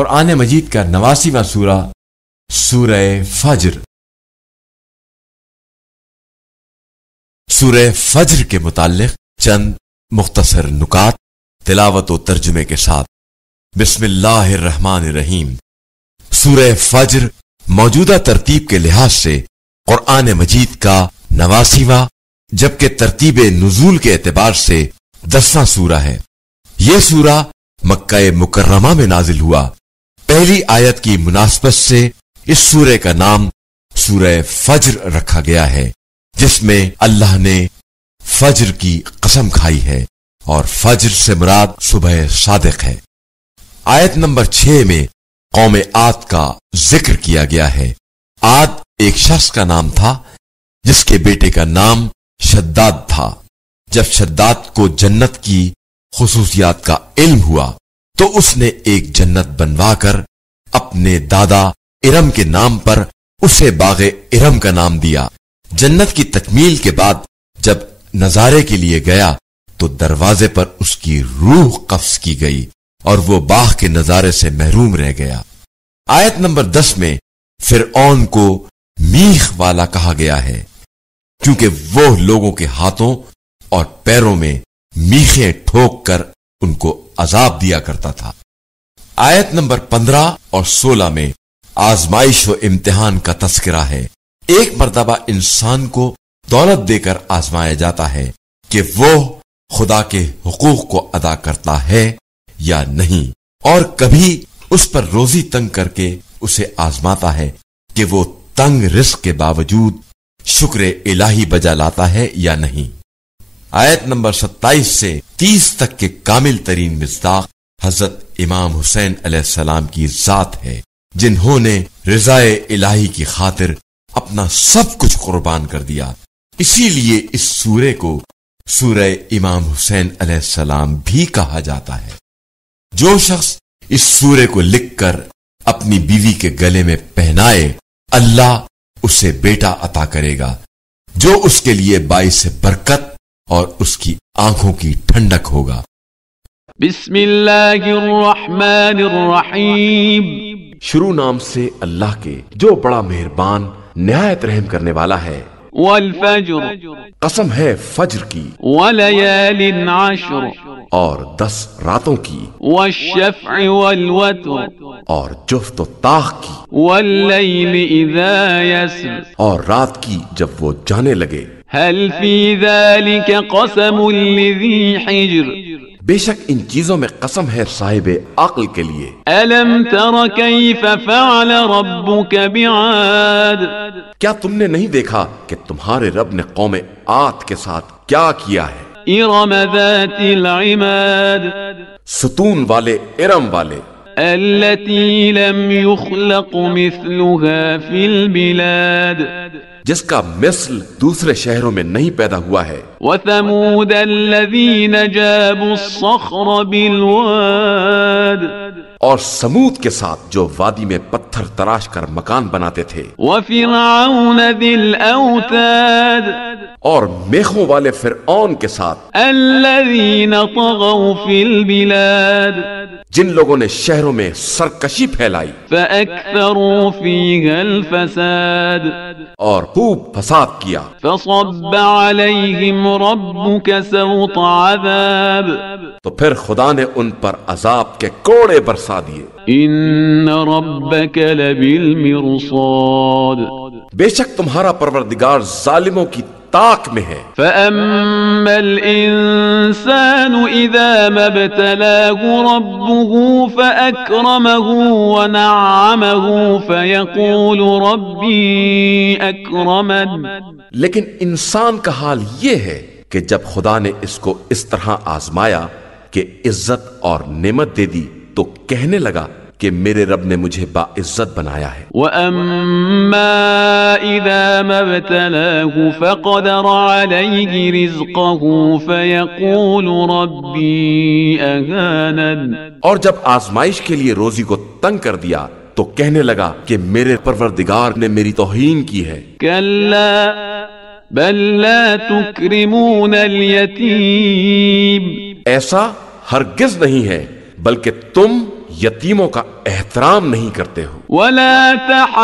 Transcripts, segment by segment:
قرآن مجید کا 89واں سورہ سورہ فجر۔ سورہ فجر کے متعلق چند مختصر نکات تلاوت و ترجمے کے ساتھ۔ بسم اللہ الرحمن الرحیم۔ سورہ فجر موجودہ ترتیب کے لحاظ سے قرآن مجید کا 89واں جبکہ ترتیب نزول کے اعتبار سے 10واں سورہ ہے۔ یہ سورہ مکہ مکرمہ میں نازل ہوا۔ پہلی آیت کی مناسبت سے اس سورہ کا نام سورہ فجر رکھا گیا ہے، جس میں اللہ نے فجر کی قسم کھائی ہے اور فجر سے مراد صبح صادق ہے۔ آیت نمبر 6 میں قوم عاد کا ذکر کیا گیا ہے۔ عاد ایک شخص کا نام تھا جس کے بیٹے کا نام شداد تھا۔ جب شداد کو جنت کی خصوصیات کا علم ہوا تو اس نے ایک جنت بنوا کر اپنے دادا ارم کے نام پر اسے باغ ارم کا نام دیا۔ جنت کی تکمیل کے بعد جب نظارے کے لیے گیا تو دروازے پر اس کی روح قبض کی گئی اور وہ باغ کے نظارے سے محروم رہ گیا۔ آیت نمبر 10 میں فرعون کو میخ والا کہا گیا ہے کیونکہ وہ لوگوں کے ہاتھوں اور پیروں میں میخیں ٹھوک کر ان کو عذاب دیا کرتا تھا۔ آیت نمبر 15 اور 16 میں آزمائش و امتحان کا تذکرہ ہے۔ ایک مرتبہ انسان کو دولت دے کر آزمایا جاتا ہے کہ وہ خدا کے حقوق کو ادا کرتا ہے یا نہیں، اور کبھی اس پر روزی تنگ کر کے اسے آزماتا ہے کہ وہ تنگ رزق کے باوجود شکر الہی بجا لاتا ہے یا نہیں۔ آیت نمبر 27 سے 30 تک کے کامل ترین مصداق حضرت امام حسین علیہ السلام کی ذات ہے، جنہوں نے رضائے الہی کی خاطر اپنا سب کچھ قربان کر دیا۔ اسی لیے اس سورے کو سورہ امام حسین علیہ السلام بھی کہا جاتا ہے۔ جو شخص اس سورے کو لکھ کر اپنی بیوی کے گلے میں پہنائے، اللہ اسے بیٹا عطا کرے گا جو اس کے لیے باعث برکت اور اس کی آنکھوں کی ٹھنڈک ہوگا۔ بسم اللہ الرحمن الرحیم۔ شروع نام سے اللہ کے جو بڑا مہربان نہایت رحم کرنے والا ہے۔ والفجر، قسم ہے فجر کی، وليال عشر، اور 10 راتوں کی، والشفع والوتر، اور جفت و طاق کی، واللیل اذا یسر، اور رات کی جب وہ جانے لگے۔ هل فی ذلك قسم لذی حجر، بے شک ان چیزوں میں قسم ہے صاحب عقل کے لیے۔ الم تر کیف فعل ربک بعاد، کیا تم نے نہیں دیکھا کہ تمہارے رب نے قوم عاد کے ساتھ کیا کیا ہے؟ ارم ذات العماد، ستون والے ارم والے، التي لم يخلق مثلها في البلاد، جس کا مثل دوسرے شہروں میں نہیں پیدا ہوا ہے۔ وثمود الذين جابوا الصخر بالواد، اور سمود کے ساتھ جو وادی میں پتھر تراش کر مکان بناتے تھے۔ وفرعون ذي الاوتاد، اور میخوں والے فرعون کے ساتھ الذين طغوا في البلاد، جن لوگوں نے شہروں میں سرکشی پھیلائی فأكثروا فيها الفساد، اور خوب فساد کیا۔ فصب عليهم ربك سوط عذاب، تو پھر خدا نے ان پر عذاب کے کوڑے برسا دیے۔ ان ربك لبالمرصاد، بے شک تمہارا پروردگار ظالموں کی طاق میں ہے۔ فأما الإنسان إذا ما ابتلاه ربه فأكرمه ونعمه فيقول ربي أكرمن، لیکن انسان کا حال یہ ہے کہ جب خدا نے اس کو اس طرح آزمایا کہ عزت اور نعمت دے دی تو کہنے لگا کہ میرے رب نے مجھے باعزت بنایا ہے۔ وَأَمَّا إِذَا مَا ابْتَلَاهُ فَقَدَرَ عَلَيْهِ رِزْقَهُ فَيَقُولُ رَبِّي أَهَانَنِ، اور جب آزمائش کے لیے روزی کو تنگ کر دیا تو کہنے لگا کہ میرے پروردگار نے میری توہین کی ہے۔ كَلَّا بَل لَا تُكْرِمُونَ الْيَتِيمَ، ایسا ہرگز نہیں ہے، بلکہ تم یتیموں کا احترام نہیں کرتے ہو. ولا تحاضون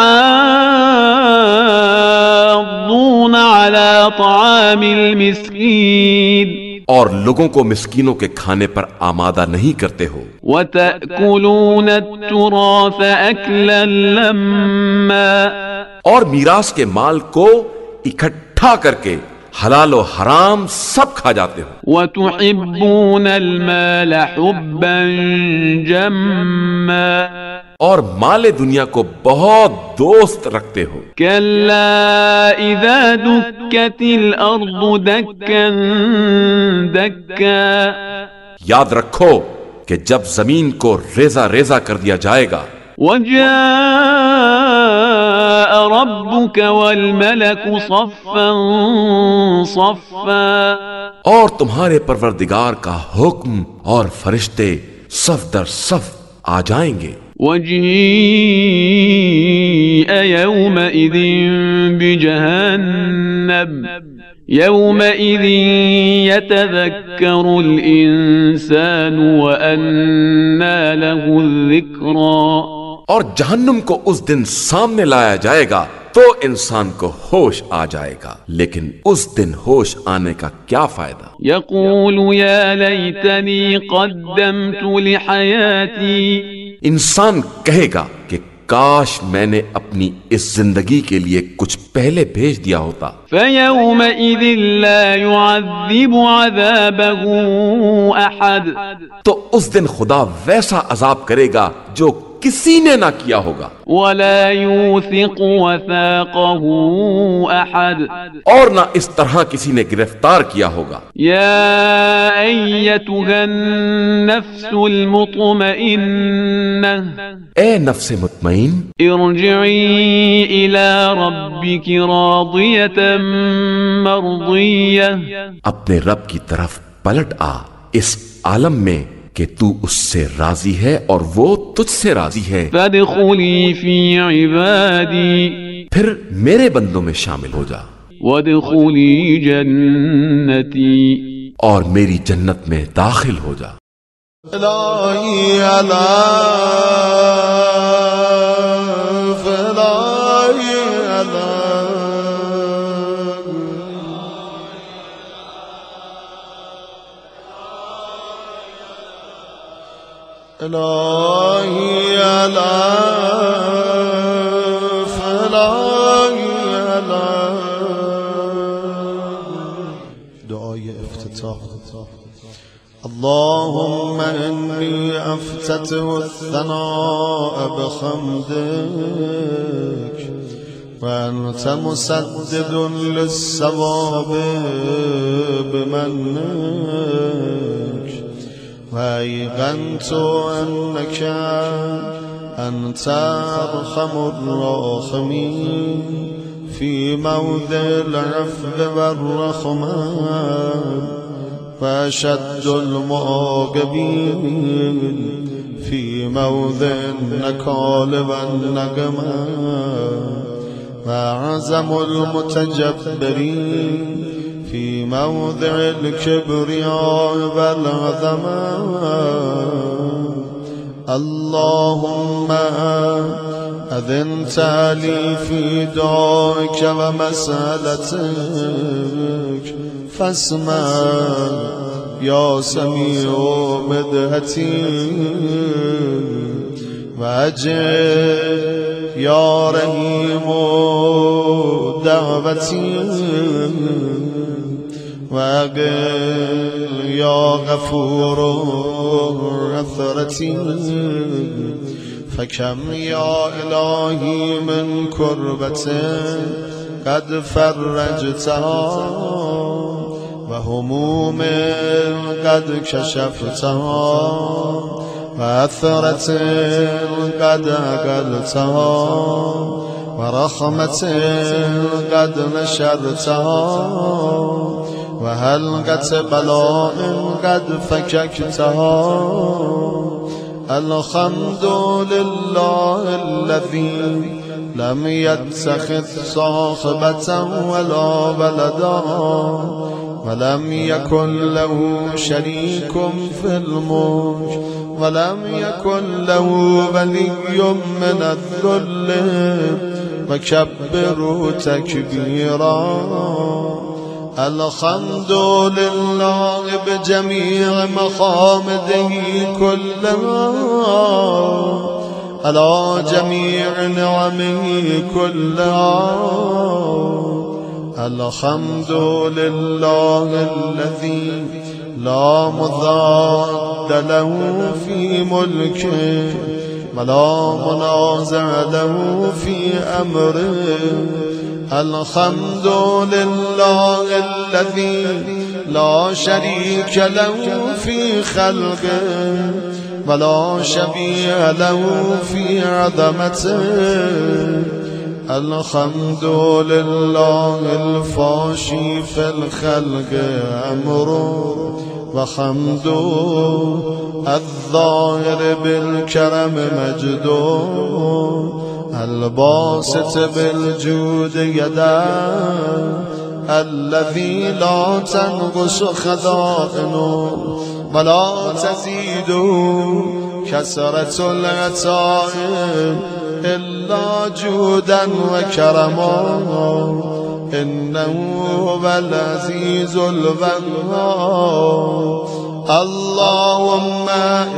على طعام المسكين اور لوگوں کو مسکینوں کے کھانے پر آمادہ نہیں کرتے ہو. وتأكلون التراث أكلا لما اور میراث کے مال کو اکٹھا کر کے حلال و حرام سب کھا جاتے ہو. وتحبون المال حبا جما اور مال دنیا کو بہت دوست رکھتے ہو. كلا إذا دكت الأرض دكا دكا یاد رکھو کہ جب زمین کو ریزہ ریزہ کر دیا جائے گا. وجاء ربك والملك صفا صفا اور تمہارے پروردگار کا حکم اور فرشتے صف در صف آ جائیں گے. وجيء يومئذ بجهنم يومئذ يتذكر الإنسان وأنى له الذكرى اور جہنم کو اس دن سامنے لایا جائے گا تو انسان کو ہوش آ جائے گا، لیکن اس دن ہوش آنے کا کیا فائدہ. يقول يا ليتني قدمت لحياتي انسان کہے گا کہ کاش میں نے اپنی اس زندگی کے لیے کچھ پہلے بھیج دیا ہوتا. فيومئذ لا يعذب عذابه أحد تو اس دن خدا ویسا عذاب کرے گا جو کسی نے نہ کیا ہوگا. ولا يوثق وثاقه أحد اور نہ اس طرح کسی نے گرفتار کیا ہوگا. يا أيتها النفس المطمئنة اے نفس مطمئن، ارجعي إلى ربك راضية مرضية اپنے رب کی طرف پلٹ آ اس عالم میں کہ تو اس سے راضی ہے اور وہ تجھ سے راضی ہے. فادخلی فی عبادی پھر میرے بندوں میں شامل ہو جا. وادخلی جنتی اور میری جنت میں داخل ہو جا. الہی علی فلاہی علی الہی علی فلاہی علی. دعای افتتاح. اللهم إني أفتتح الثناء بحمدك وأنت مسدد للصواب بمنك وأيقنت أنك أنت أرحم الراحمين في موضع العفو والرحمن فأشد المعاقبين في موضع النكال والنقمة وأعظم المتجبرين في موضع الكبرياء والعظمة. اللهم أذنت لي في دعائك ومسألتك فاسمع يا سميع مدحتي واجب يا رحيم دعوتي واقل يا غفور عثرتي. فكم يا إلهي من كربة قد فرجتها وهموم قد كشفتها وأثرة قد أقلتها ورحمة قد نشرتها وهلقة بلاء قد فككتها. الحمد لله الذي لم يتخذ صاحبة ولا ولدا ولم يكن له شريك في الملك ولم يكن له ولي من الذل وكبروا تكبيرا الحمد لله بجميع محامده كلها على جميع نعمه كلها الحمد لله الذي لا مضاد له في ملكه ولا منازع له في أمره الحمد لله الذي لا شريك له في خلقه ولا شبيه له في عظمته الحمد لله الفاشي في الخلق أمره وحمده الظاهر بالكرم مجده الباسط بالجود يداه الذي لا تنقص خزائنه ولا تزيد كثرة العطاء إلا جودا وكرما إنه هو العزيز الوهاب اللهم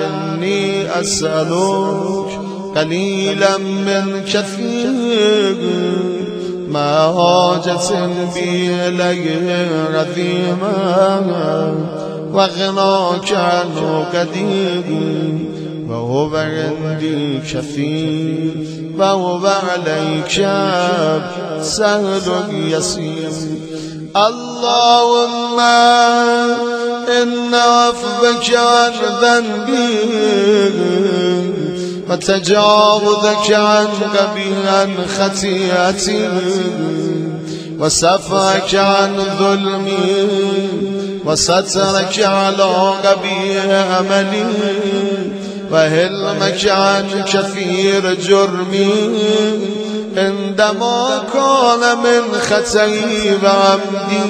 إني أسألك قليلا من كثير ما حاجة بي إليه عظيما وغناك عنه قدير وهو عندي كثير وهو عليك سهل يسير اللهم إن عفوك عن ذنبي وتجاوزك عن قبيح خطيئتي وصفحك عن ظلمي وسترك على قبيح عملي وهلمك عن كثير جرمي عندما كان من خطئي وعمدي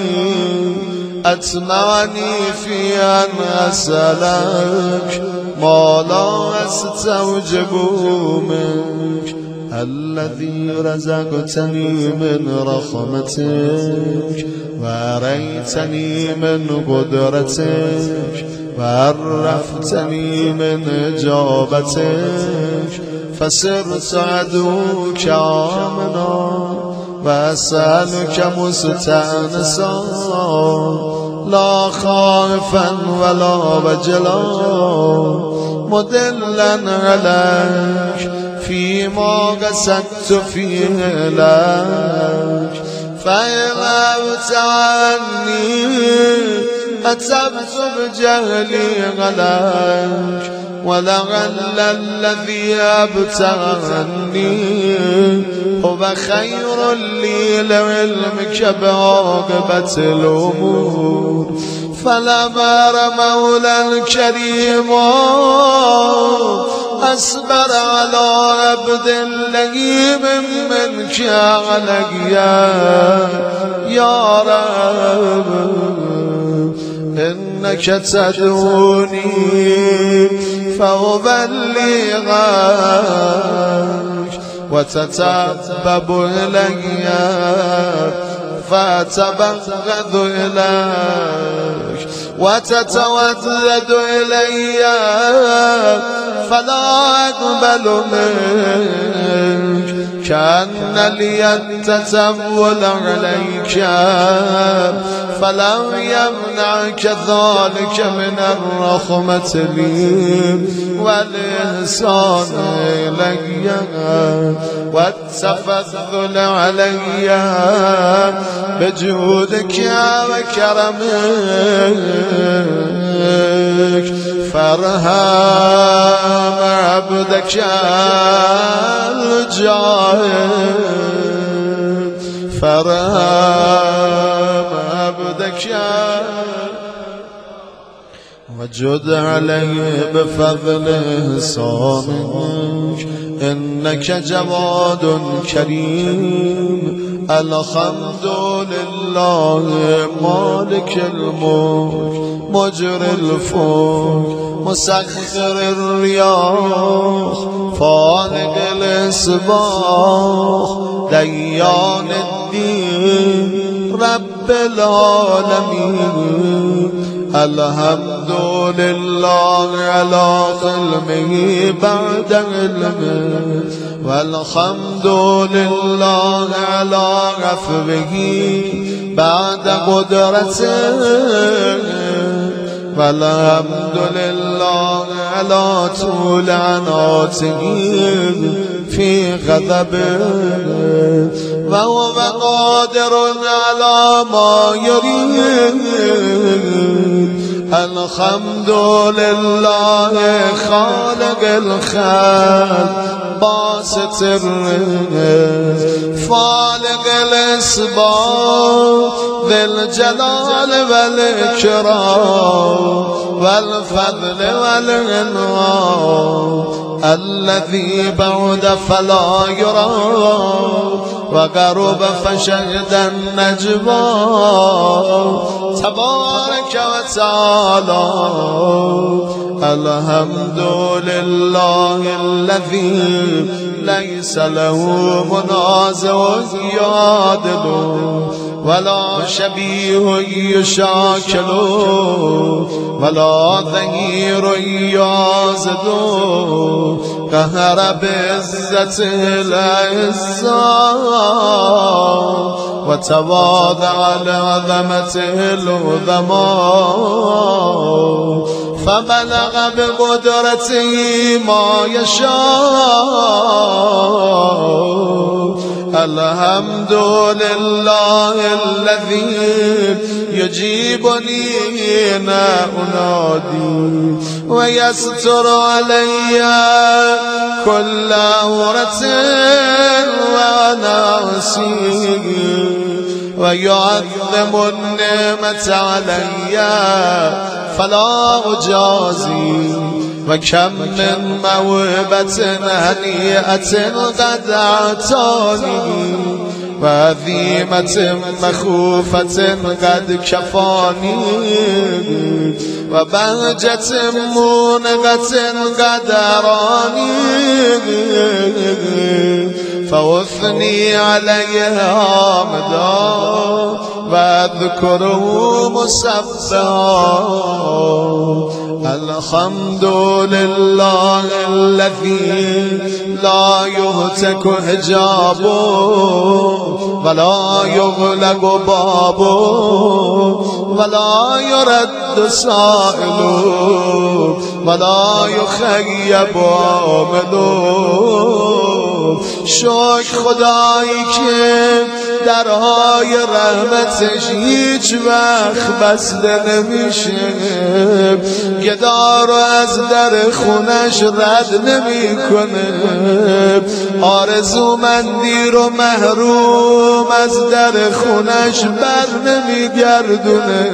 أتمعني في أن أسألك ما لا أستوجب منك الذي رزقتني من رحمتك وأريتني من قدرتك وعرفتني من إجابتك فصرت عدوك آمنا وأسألك مستأنسا لا خائفا ولا وجلا مدلا عليك فيما قصدت فيه لك فإن أبت عني أتبت بجهلي عليك ولعل الذي أبت عني هو خير لي لعلمك بعاقبة الأمور فلما مولى الكريم أصبر على عبد لئيم منك علي يا رب إنك تدعوني فأبلغك وتتبب إلي فأتبغض إليك وتتودد إلي فلا أقبل منك كأن لي التسول عليك فلم يمنعك ذلك من الرحمة لي والإحسان إلي والتفضل علي بجودك وكرمك فارحم عبدك الجاهل فارحم عبدك وجد عليه بفضل إحسانك إنك جواد كريم الحمد لله لله مالك الملك مجري الفلك مسخر الرياح فالق الإصباح ديان الدين رب العالمين الحمد لله على علمه بعد علمه والحمد لله على عفوه بعد قدرته والحمد لله على طول عناته في غضبه وهو قادر على ما يريد الحمد لله خالق الخلق باسط الرزق فالق الاسباب ذي الجلال والإكرام والفضل والعنوان الذي بعد فلا يرى وقرب فشهد النجوى تبارك وتعالى الحمد لله الذي ليس له منازع يعادل ولا شبيه يشاكل ولا ظهير يعازد قهر بعزته الأعزاء وتواضع لعظمته العظماء فبلغ بقدرته ما يشاء الحمد لله الذي يجيبني حين أنادي ويستر علي كل عورة وأنا أسير ويعظم النعمة علي فلا أجازي وكم من موهبة هنيئة قد أعطاني وعظيمة مخوفة قد كفاني وبهجة مونغة قد أراني فأثني عليها حامدا واذكره مسبحا الحمد لله الذي لا يهتك حجابه ولا يغلق بابه ولا يرد سائله ولا يخيب عامله شکر خدایی که درهای رحمتش هیچ وقت بسته نمیشه گدا رو از در خونش رد نمیکنه آرزومندی رو محروم از در خونش بر نمیگردونه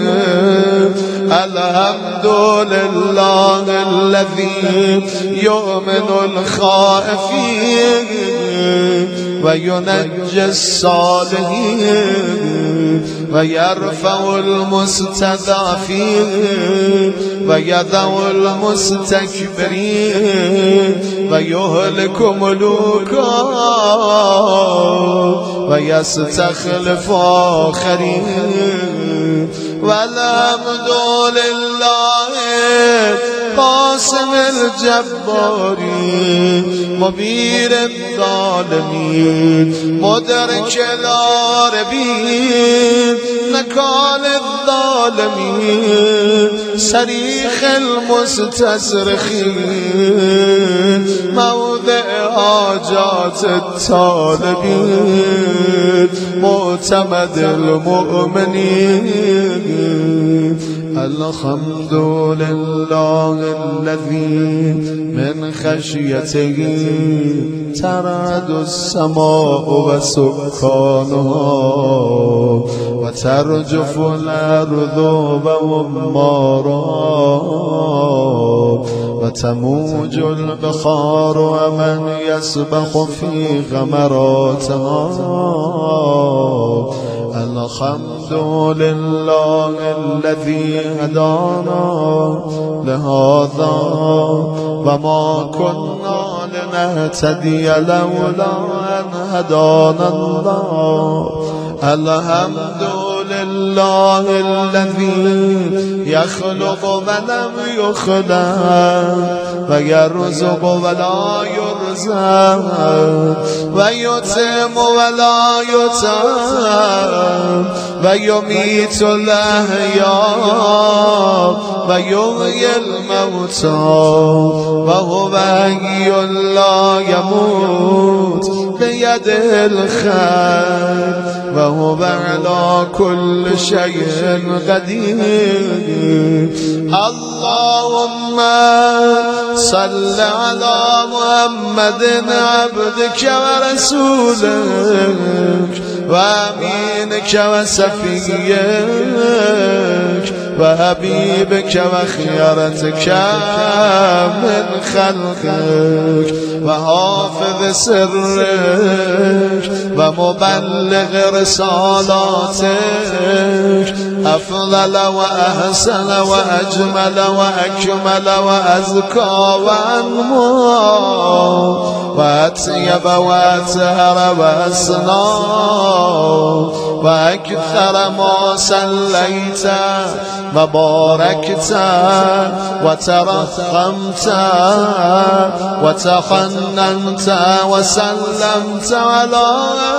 الحمد لله الذي يؤمن الخائفين وينجي الصالحين ويرفع المستضعفين ويضع المستكبرين ويهلك ملوكا ويستخلف آخرين والحمد لله قاسم الجبارين مبير الظالمين مدرك العاربين نكال الظالمين صريخ المستصرخين موضع حاجات الطالبين معتمد المؤمنين الحمد لله الذي من خشيته ترعد السماء وسكانها وترجف الأرض ومارا وتموج البحار ومن يسبح في غمراتها الحمد الحمد لله الذي هدانا لهذا وما كنا لنهتدي لولا أن هدانا الله الحمد لله الذي يخلق ولم يخلق ويرزق ولا يرزق ويتم ولا يتم ويميت الأحياء ويحيي الموتى وهو حي لا يموت بيده الخير وهو على كل شيء قدير اللهم صل على محمد عبدك ورسولك وأمينك وسفيك وحبيبك وخيرتك من خلقك وحافظ سرك ومبلغ رسالاتك أفضل وأحسن وأجمل وأكمل وأزكى وأنمى وأطيب وأطهر وأسنى وأكثر ما صليت وباركت وترحمت وتحننت وسلمت على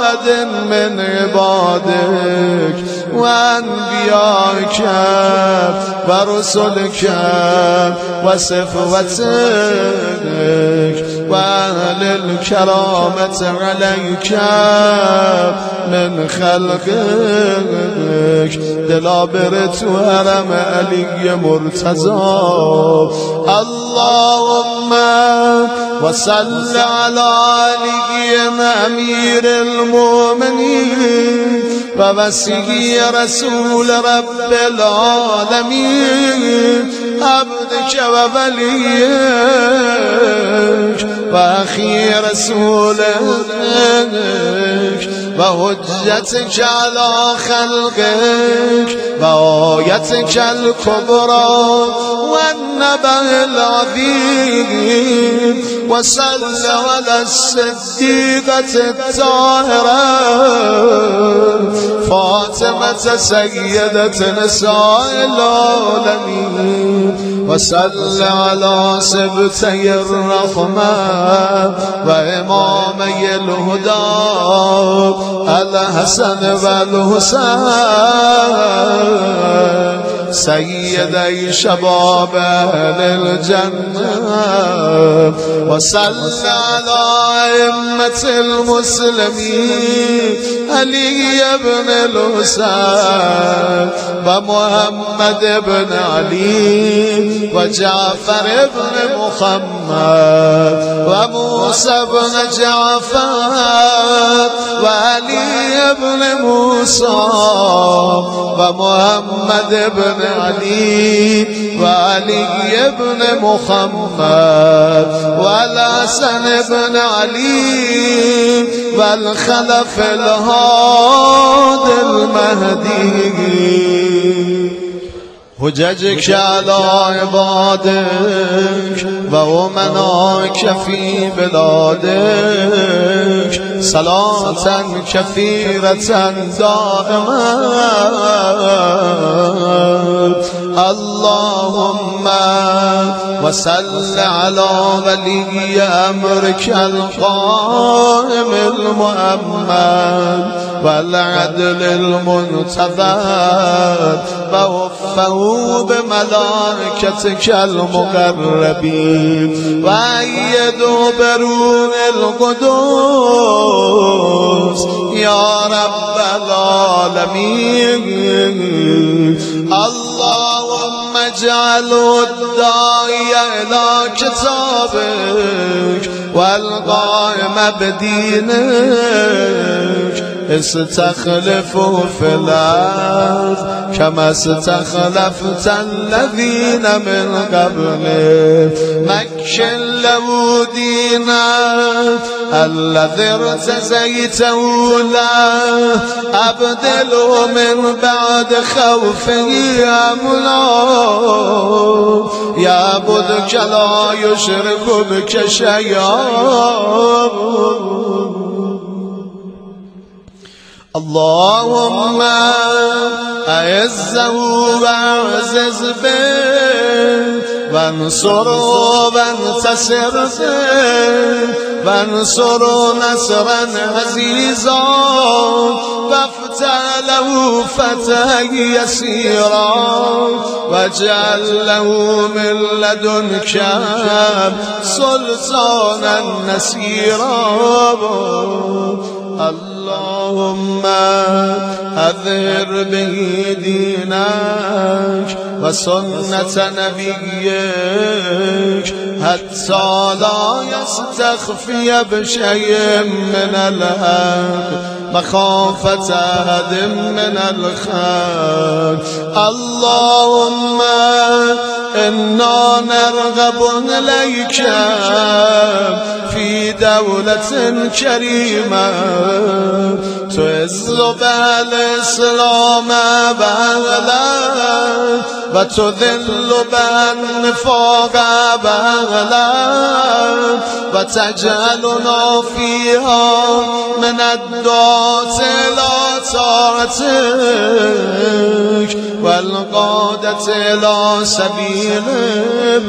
أحد من عبادك وأنبيائك ورسلك وصفوتك وأهل الكرامة عليك من خلقك دلابرت وهرم علي مرتضى اللهم وصل على علي أمير المؤمنين ووسيء رسول رب العالمين عبدك ووليك وأخي رسولك وحجتك على خلقك وآيتك الكبرى والنبأ العظيم وصل على الصديقة الطاهرة فاطمة سيدة نساء العالمين وصل على سبتي الرحمة وإمامي الهدى الحسن والحسين سيدي شباب أهل الجنة وصل على أئمة المسلمين علي بن الحسين ومحمد بن علي وجعفر بن محمد وموسى بن جعفر وعلي بن موسى ومحمد بن علي وعلي بن محمد والحسن بن علي والخلف الهادي المهدي حججك على عبادك وأمنائك في بلادك صلاة كثيرة دائمة اللهم وصل على ولي أمرك القائم المؤمن والعدل المنتظر ووفه بملائكتك المقربين وأيدوا برون القدوس يا رب العالمين اللهم اجعلوا الداعي إلى كتابك والقائم بدينك استخلفوا في الأرض كما استخلفت الذين من قبله مكن له دينك الذي ارتزيته له أبدله من بعد خوفه أمنا يعبدك لا يشرك بك شيئا اللهم أعزه وأعزز به وانصره وانتصر به وانصره نصرا عزيزا وافتح له فتحا يسيرا واجعل له من لدنك سلطانا نصيرا اللهم أظهر به دينك وسنة نبيك حتى لا يستخفي بشيء من الحق مخافة أحد من الخلق اللهم إنا نرغب إليك في دولة كريمة تعز بها الإسلام بأهله وتذل بها النفاق بأهله وتجعلنا فيها من الدعاة إلى طاعتك والقادة إلى سبيلك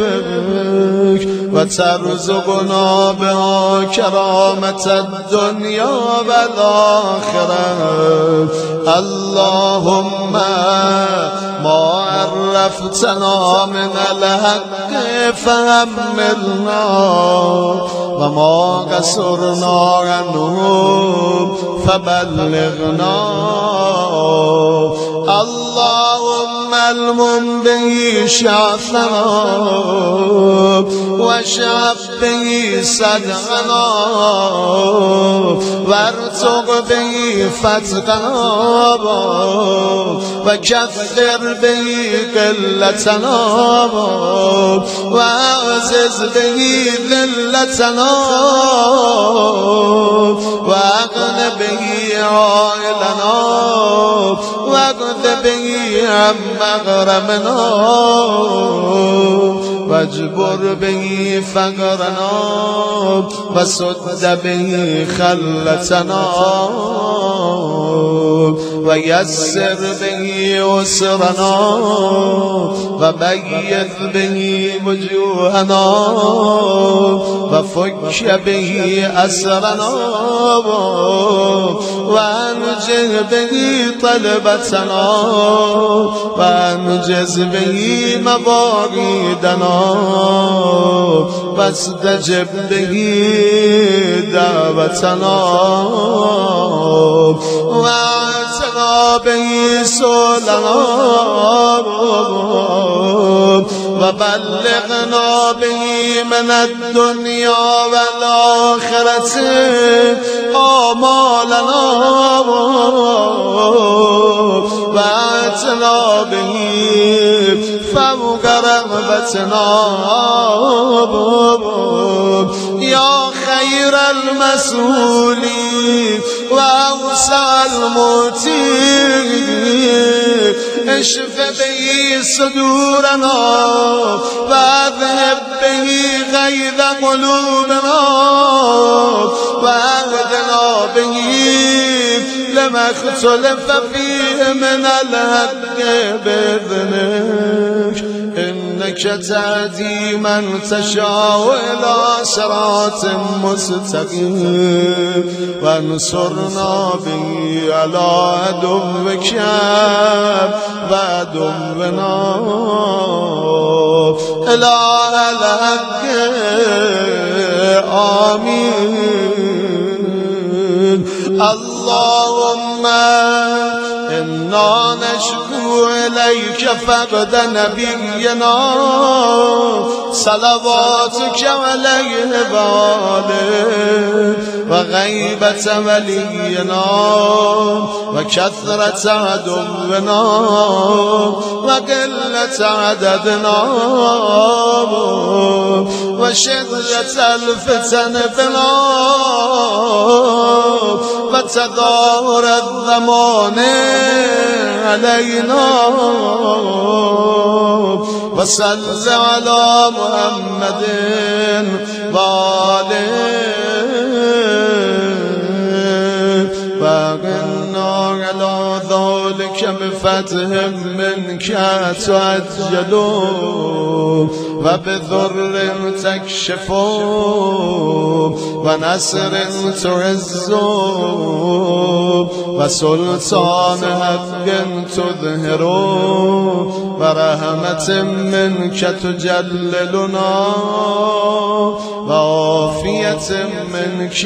وترزقنا بها كرامة الدنيا والآخرة اللهم ما عرفتنا من الحق فحملنا وما قصرنا عنه فبلغنا اللهم المم به شعثنا وشعب به صدقنا وارزق به فتقنا وكثر به قلتنا وأعزز به ذلتنا وأغن به عائلنا واغذ به عن مغرمنا واجبر به فقرنا وسد به خلتنا ويسر به يسرنا وبيض به وجوهنا وفك به أسرنا وأنجز به طلبتنا وأنجز به مواعيدنا واستجب به دعوتنا واعتنا به سؤلنا وبلغنا به من الدنيا والآخرة آمالنا واعتنا به فوق رغبتنا يا خير المسؤولين وأوسع الموتين اشف به صدورنا واذهب به غيظ قلوبنا واهدنا به لما اختلف فيه من الحق بإذنك إنك تهدي من تشاء إلى صراط مستقيم وانصرنا به على عدوك وعدونا إلى الحق آمين اللهم إنا نشكو إليك فقد نبينا صلواتك عليه وآله وغيبة ولينا وكثرة عدونا وقلة عددنا وشدة الفتن بنا وتدار الزمان علينا وصل على محمد وآله وقنا على ذلك بفتح منك تعجل وبذر تكشف ونصر تعز وسلطان حق تظهر ورحمة منك تجللنا وعافية منك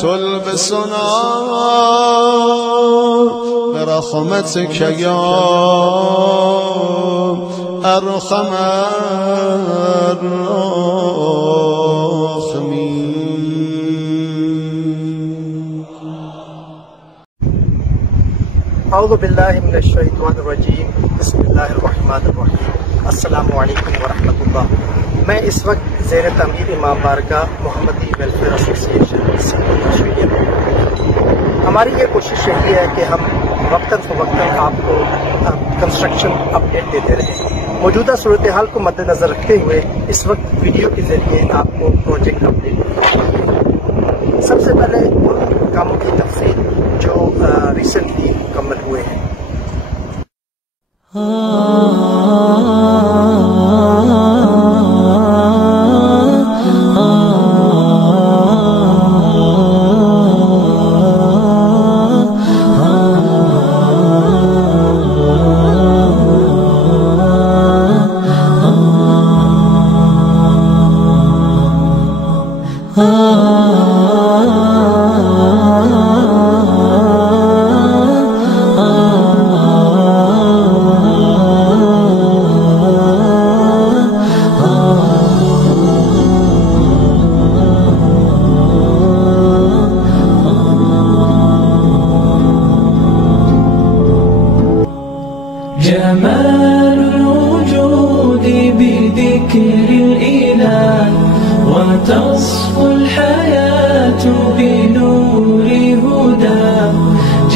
تلبسنا برحمتك يا أرحم الراحمين. اعوذ باللہ من الشیطان الرجیم بسم اللہ الرحمن الرحیم السلام علیکم ورحمۃ اللہ. میں اس وقت زیر تعمیر امام بارگاہ محمدی ویلفیئر ایسوسی ایشن. ہماری یہ کوشش رہی ہے کہ ہم وقتاً فوقتاً آپ کو کنسٹرکشن اپڈیٹ دیتے رہیں. موجودہ صورتحال کو مد نظر رکھتے ہوئے اس وقت ویڈیو کے ذریعے آپ کو پروجیکٹ اپڈیٹ دیں. سب سے پہلے ان کاموں کی تفصیل جو ریسنٹلی مکمل ہوئے ہیں. جمال الوجود بذكر الإله وتصفو الحياة بنور هدى.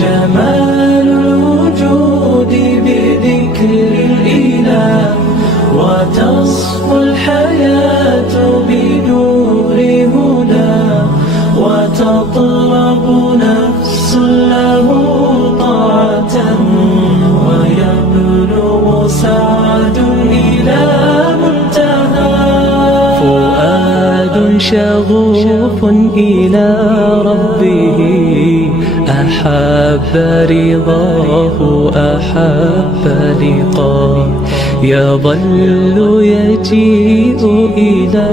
جمال الوجود بذكر الإله وتصفو الحياة بنور هدى. وتطلب نفس له طاعة ويبلغ سعد إلى منتهى. فؤاد شغوف إلى ربه أحب رضاه أحب لقاه. يظل يجيء إلى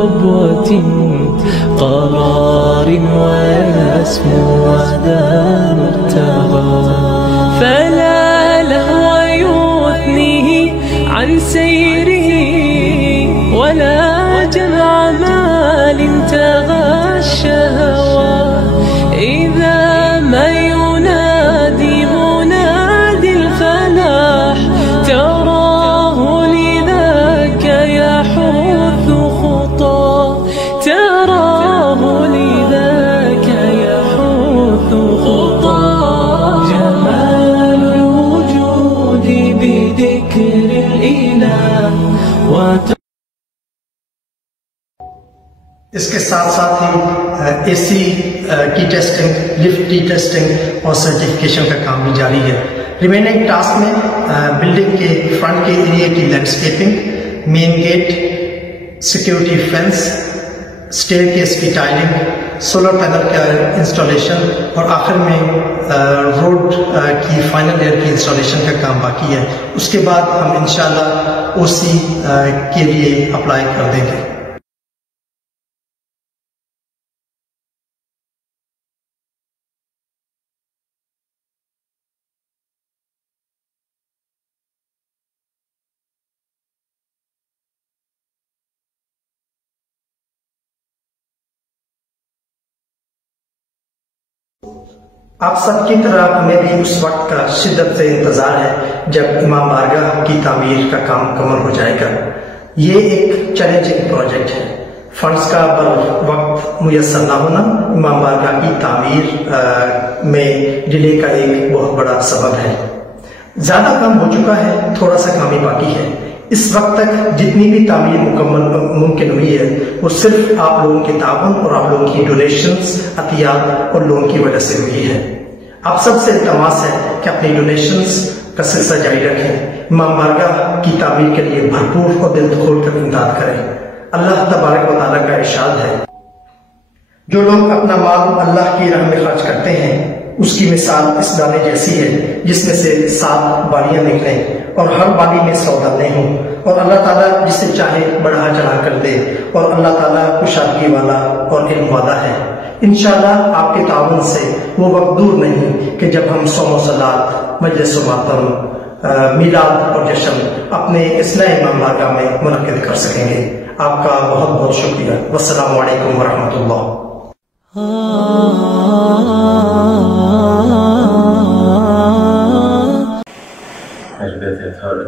ربوة قرار ويسمو وذا مرتضى. فلا لهو يثنيه عن سيره ولا جمع مال تغى الشهوى. إذا ما ينادي منادي الفلاح تراه لذاك يحث خطاه. تراه لذاك يحث خطاه. جمال الوجود بذكر الإله اس کے ساتھ ساتھ ہی اے سی کی ٹیسٹنگ، لفٹ کی ٹیسٹنگ اور سرٹیفکیشن کا کام بھی جاری ہے. ریمیننگ ٹاسک میں بلڈنگ کے فرنٹ کے ایریا کی landscaping, main gate, security fence, staircase کی ٹائلنگ، سولر پینل کا انسٹالیشن اور آخر میں روڈ کی فائنل لیئر کی انسٹالیشن کا کام باقی ہے. اس کے بعد ہم انشاءاللہ او سی کے لیے اپلائی کر دیں گے. آپ سب کی طرح ہمیں بھی اس وقت کا شدت سے انتظار ہے جب امام بارگاہ کی تعمیر کا کام مکمل ہو جائے گا۔ یہ ایک چیلنجنگ پروجیکٹ ہے۔ فنڈز کا وقت میسر نہ ہونا امام بارگاہ کی تعمیر میں ڈیلے کا ایک بہت بڑا سبب ہے۔ زیادہ کام ہو چکا ہے، تھوڑا سا کام ہی باقی ہے۔ اس وقت تک جتنی بھی تعمیر مکمل ممکن ہوئی ہے وہ صرف آپ لوگوں کے تعاون اور آپ لوگوں کی ڈونیشنز، عطیات اور لوگوں کی وجہ سے ہوئی ہے۔ آپ سب سے التماس ہے کہ اپنی ڈونیشنز کا سلسلہ جاری رکھیں، امام بارگاہ کی تعمیر کے لیے بھرپور اور دل کھول کر امداد کریں۔ اللہ تبارک و تعالیٰ کا ارشاد ہے، جو لوگ اپنا مال اللہ کی راہ میں خرچ کرتے ہیں اس کی مثال اس دانے جیسی ہے جس میں سے 7 بالیاں نکلیں اور ہر بالی میں 100 دانے ہوں، اور اللہ تعالیٰ جسے چاہے بڑھا چڑھا کر دے، اور اللہ تعالیٰ کشادگی والا اور علم والا ہے۔ انشاءاللہ آپ کے تعاون سے وہ وقت دور نہیں کہ جب ہم صوم و صلات، مجلس و ماتم، میلاد اور جشن اپنے اصلاح امام بارگاہ میں منعقد کر سکیں گے۔ آپ کا بہت بہت شکریہ۔ والسلام علیکم ورحمۃ اللہ۔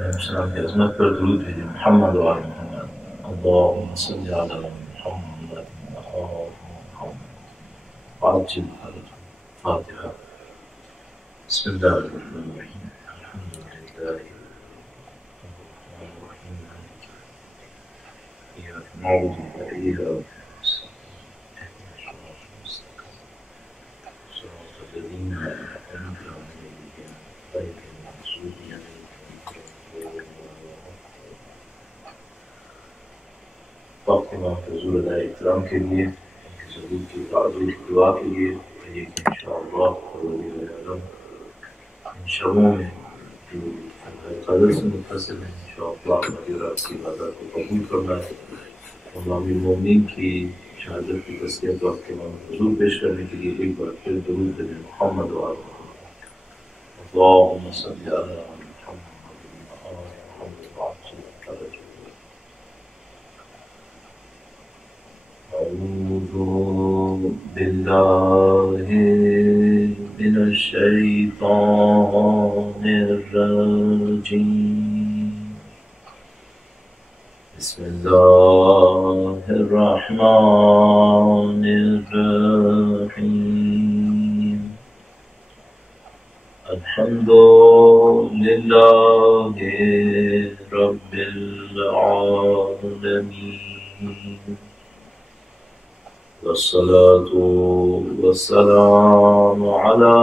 السلام کی عظمت پر درود بھیجے محمد و آل محمد، اللہم صلی علی محمد و آل محمد۔ فاتحہ۔ بسم اللہ الرحمن الرحیم، الحمد للہ ایاک نعبد و ایاک نستعین، صراط الذین انعمت علیہم غیر المغضوب علیہم۔ وقت امام کے حضور ادائے احترام کے لیے، ان کے ضرور کی تعظیم کی دعا کے لیے یہ کہ انشاءاللہ ان شبوں میں جو قدر سے متصل ہے انشاءاللہ اللہ آپ کی عبادت کو قبول کرنا ہے، امام المومنین کی شہادت کی تذکیہ وقت امام حضور پیش کرنے کے لیے ایک بار پھر درود بھیجیں محمد و آل محمد، اللہم صلی علی اعوذ باللہ من الشیطان الرجیم، بسم اللہ الرحمن الرحیم، الحمد للہ رب العالمین، والصلاة والسلام على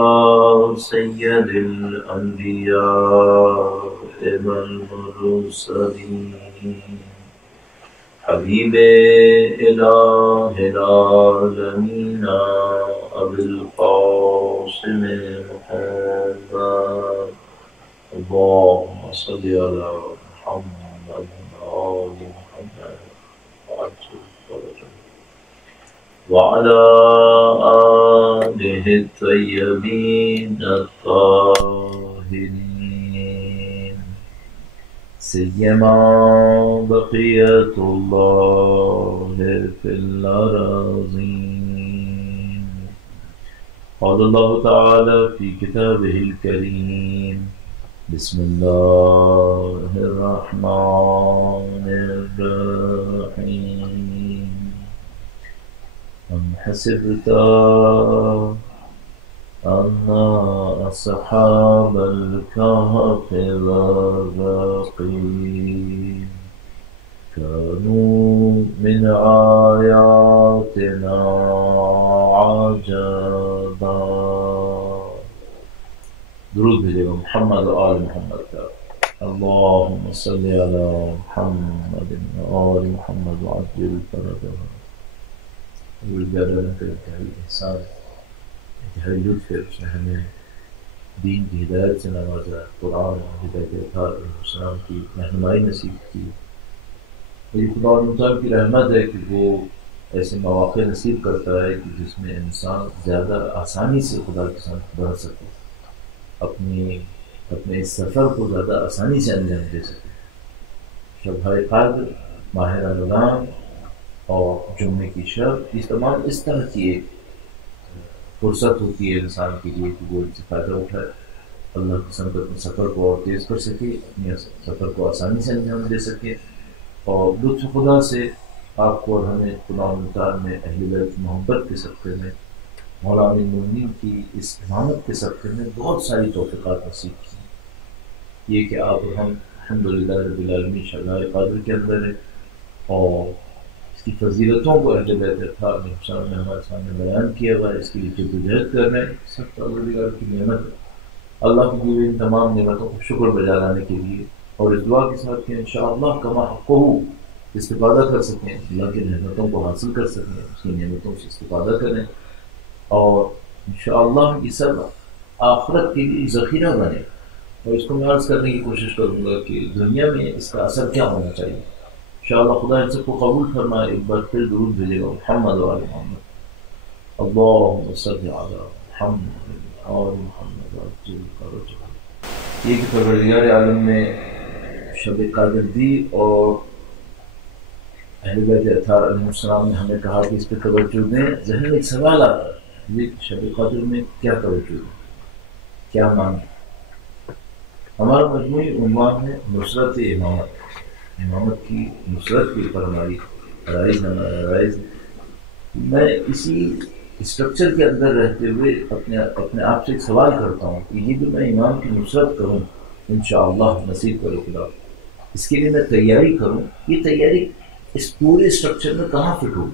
سید الانبیاء والمرسلین، حبیب الہ العالمین ابی القاسم محمد، اللہم صلی علی محمد وآل محمد وعلى آلہ الطیبین الطاہرین، سیما بقیت اللہ فی الأراضین۔ قال اللہ تعالی فی کتابہ الکریم، بسم اللہ الرحمن الرحیم، ام حسبت ان اصحاب الكهف والرقيم كانوا من آياتنا عجبا۔ درود بھیجے گا محمد و آل محمد کا، اللہم صلی علی محمد و آل محمد وعجل فرجهم۔ انتہائی احسان، انتہائی لطف ہے، اس نے ہمیں دین کی ہدایت سے نوازا، قرآن ہدایت اطہار علیہ السلام کی رہنمائی نصیب کی۔ میری خدا تعالیٰ کی رحمت ہے کہ وہ ایسے مواقع نصیب کرتا ہے کہ جس میں انسان زیادہ آسانی سے خدا کے ساتھ بڑھ سکے، اپنے اس سفر کو زیادہ آسانی سے انجام دے سکے۔ شبۂ قدر، ماہ رمضان اور جمعے کی شب، یہ تمام اس طرح کی ایک فرصت ہوتی ہے انسان کے لیے کہ وہ ان سے فائدہ اٹھائے، اللہ کی سمت اپنے سفر کو اور تیز کر سکے، اپنے سفر کو آسانی سے انجام دے سکے، اور لطف خدا سے آپ کو اور ہمیں خدا مختار میں اہل بیت کی محبت کے صدقے میں، مولا امیر المومنین کی اس امامت کے صدقے میں بہت ساری توفیقات نصیب کی۔ یہ کہ آپ اور ہم الحمدللہ رب العالمین شرائع قادر کے اندر ہے، اور اس کی فضیلتوں کو اہل بیت اطہار نے حسین نے ہمارے سامنے بیان کیا ہوا ہے، اس کے لیے جدوجہد کر رہے ہیں، سب پروردگار کی نعمت ہے۔ اللہ کی دی ہوئی ان تمام نعمتوں کو شکر بجا لانے کے لیے اور اس دعا کے ساتھ کہ انشاءاللہ کما حقہ استفادہ کر سکیں، اللہ کی نعمتوں کو حاصل کر سکیں، اس کی نعمتوں سے استفادہ کریں، اور انشاءاللہ یہ سب آخرت کے لیے ذخیرہ بنے۔ اور اس کو میں عرض کرنے کی کوشش کروں گا کہ دنیا میں اس کا اثر کیا ہونا چاہیے۔ انشاءاللہ خدا ان سب کو قبول فرمائے۔ ایک بار پھر درود بھیجے گا محمد و آل محمد، اللہم صلی علی محمد اور محمد۔ یہ کہ پروردگار عالم نے شب قدر دی اور اہل بیت اطہار علیہ السلام نے ہمیں کہا کہ اس پہ توجہ دیں۔ ذہن میں ایک سوال آتا ہے، یہ شب قدر میں کیا توجہ دیں، کیا معنی؟ ہمارا مجموعی عنوان ہے نصرت امامت، امامت کی نصرت کے اوپر ہماری رائز۔ میں اسی اسٹرکچر کے اندر رہتے ہوئے اپنے آپ سے ایک سوال کرتا ہوں کہ یہ جو میں امام کی نصرت کروں انشاءاللہ نصیب کرے خدا، اس کے لیے میں تیاری کروں، یہ تیاری اس پورے اسٹرکچر میں کہاں فٹ ہو؟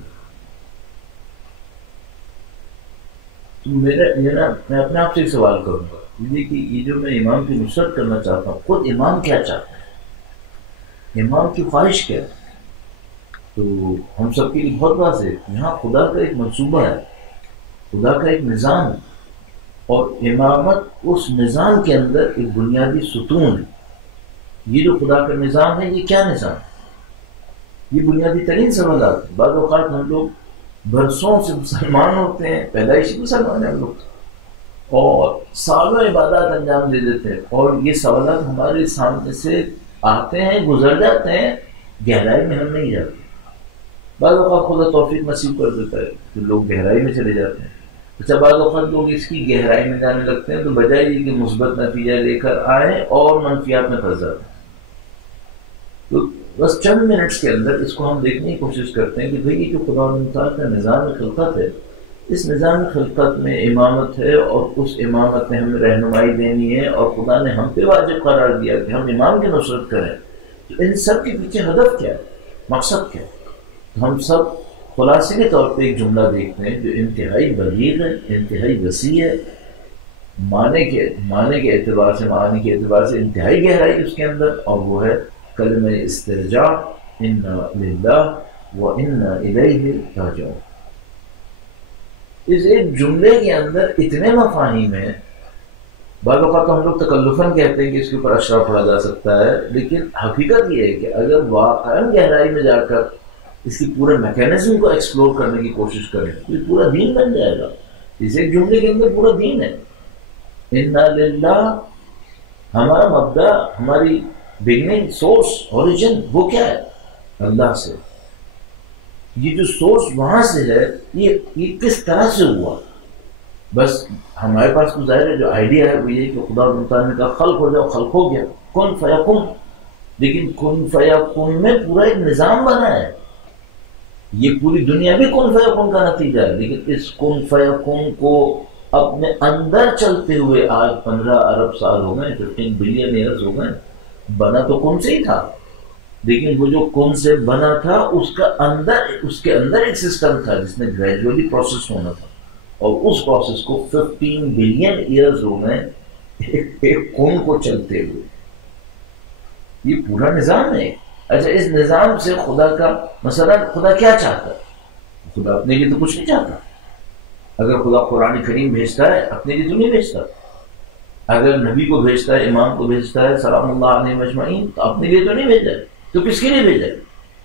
میں اپنے آپ سے ایک سوال کروں گا یہ کہ یہ جو میں امام کی نصرت کرنا چاہتا ہوں، خود امام کیا چاہتا ہے، امام کی خواہش کیا ہے؟ تو ہم سب کے لیے بہت واضح ہے، یہاں خدا کا ایک منصوبہ ہے، خدا کا ایک نظام ہے، اور امامت اس نظام کے اندر ایک بنیادی ستون ہے۔ یہ جو خدا کا نظام ہے، یہ کیا نظام ہے؟ یہ بنیادی ترین سوالات ہیں۔ بعض اوقات ہم لوگ برسوں سے مسلمان ہوتے ہیں، پیدائشی مسلمان ہیں ہم لوگ، اور سالوں عبادات انجام دے دیتے ہیں، اور یہ سوالات ہمارے سامنے سے آتے ہیں، گزر جاتے ہیں، گہرائی میں ہم نہیں جاتے۔ بعض اوقات خدا توفیق نصیب کر دیتا ہے کہ لوگ گہرائی میں چلے جاتے ہیں۔ اچھا، بعض اوقات لوگ اس کی گہرائی میں جانے لگتے ہیں تو بجائے یہ کہ مثبت نتیجہ لے کر آئیں اور منفیات میں پھنس جاتے ہیں۔ تو بس چند منٹس کے اندر اس کو ہم دیکھنے کی کوشش کرتے ہیں کہ بھئی یہ جو خدا تعالیٰ کا نظام خلقت ہے، اس نظام خلقت میں امامت ہے، اور اس امامت میں ہمیں رہنمائی دینی ہے، اور خدا نے ہم پہ واجب قرار دیا کہ ہم امام کی نصرت کریں۔ تو ان سب کے پیچھے ہدف کیا ہے، مقصد کیا ہے؟ ہم سب خلاصے کے طور پہ ایک جملہ دیکھتے ہیں جو انتہائی بلیغ ہے، انتہائی وسیع ہے، معنی کے اعتبار سے، معانی کے اعتبار سے انتہائی گہرائی اس کے اندر، اور وہ ہے کلمہ استرجاع، انا للہ و انا الیہ راجعون۔ اس ایک جملے کے اندر اتنے مفاہیم ہیں، بعض اوقات ہم لوگ تکلفاً کہتے ہیں کہ اس کے اوپر اشرا پڑھا جا سکتا ہے، لیکن حقیقت یہ ہے کہ اگر واقعاً گہرائی میں جا کر اس کی پورے میکینزم کو ایکسپلور کرنے کی کوشش کریں تو یہ پورا دین بن جائے گا۔ اس ایک جملے کے اندر پورا دین ہے۔ انا للہ، ہمارا مبدا، ہماری بگننگ، سورس، اوریجن وہ کیا ہے؟ اللہ سے۔ یہ جو سورس وہاں سے ہے، یہ کس طرح سے ہوا؟ بس ہمارے پاس تو ظاہر ہے جو آئیڈیا ہے وہ یہ کہ خدا تعالیٰ نے کہا خلق ہو جاؤ، خلق ہو گیا، کن فیکن۔ لیکن کن فیکن میں پورا ایک نظام بنا ہے۔ یہ پوری دنیا بھی کن فیکن کا نتیجہ ہے، لیکن اس کن فیکن کو اپنے اندر چلتے ہوئے آج 15 ارب سال ہو گئے، 15 بلین ایئرز ہو گئے۔ بنا تو کن سے ہی تھا، لیکن وہ جو کن سے بنا تھا اس کے اندر ایک سسٹم تھا جس میں گریجولی پروسیس ہونا تھا، اور اس پروسیس کو 15 بلین ایئرز ہو گئے ایک کن کو چلتے ہوئے۔ یہ پورا نظام ہے۔ اچھا، اس نظام سے خدا کا مثلا خدا کیا چاہتا ہے؟ خدا اپنے لیے تو کچھ نہیں چاہتا۔ اگر خدا قرآن کریم بھیجتا ہے اپنے لیے تو نہیں بھیجتا، اگر نبی کو بھیجتا ہے، امام کو بھیجتا ہے سلام اللہ علیہ مجمعین، تو اپنے لیے تو نہیں بھیجا ہے، تو کس کے لیے بھیجا ہے؟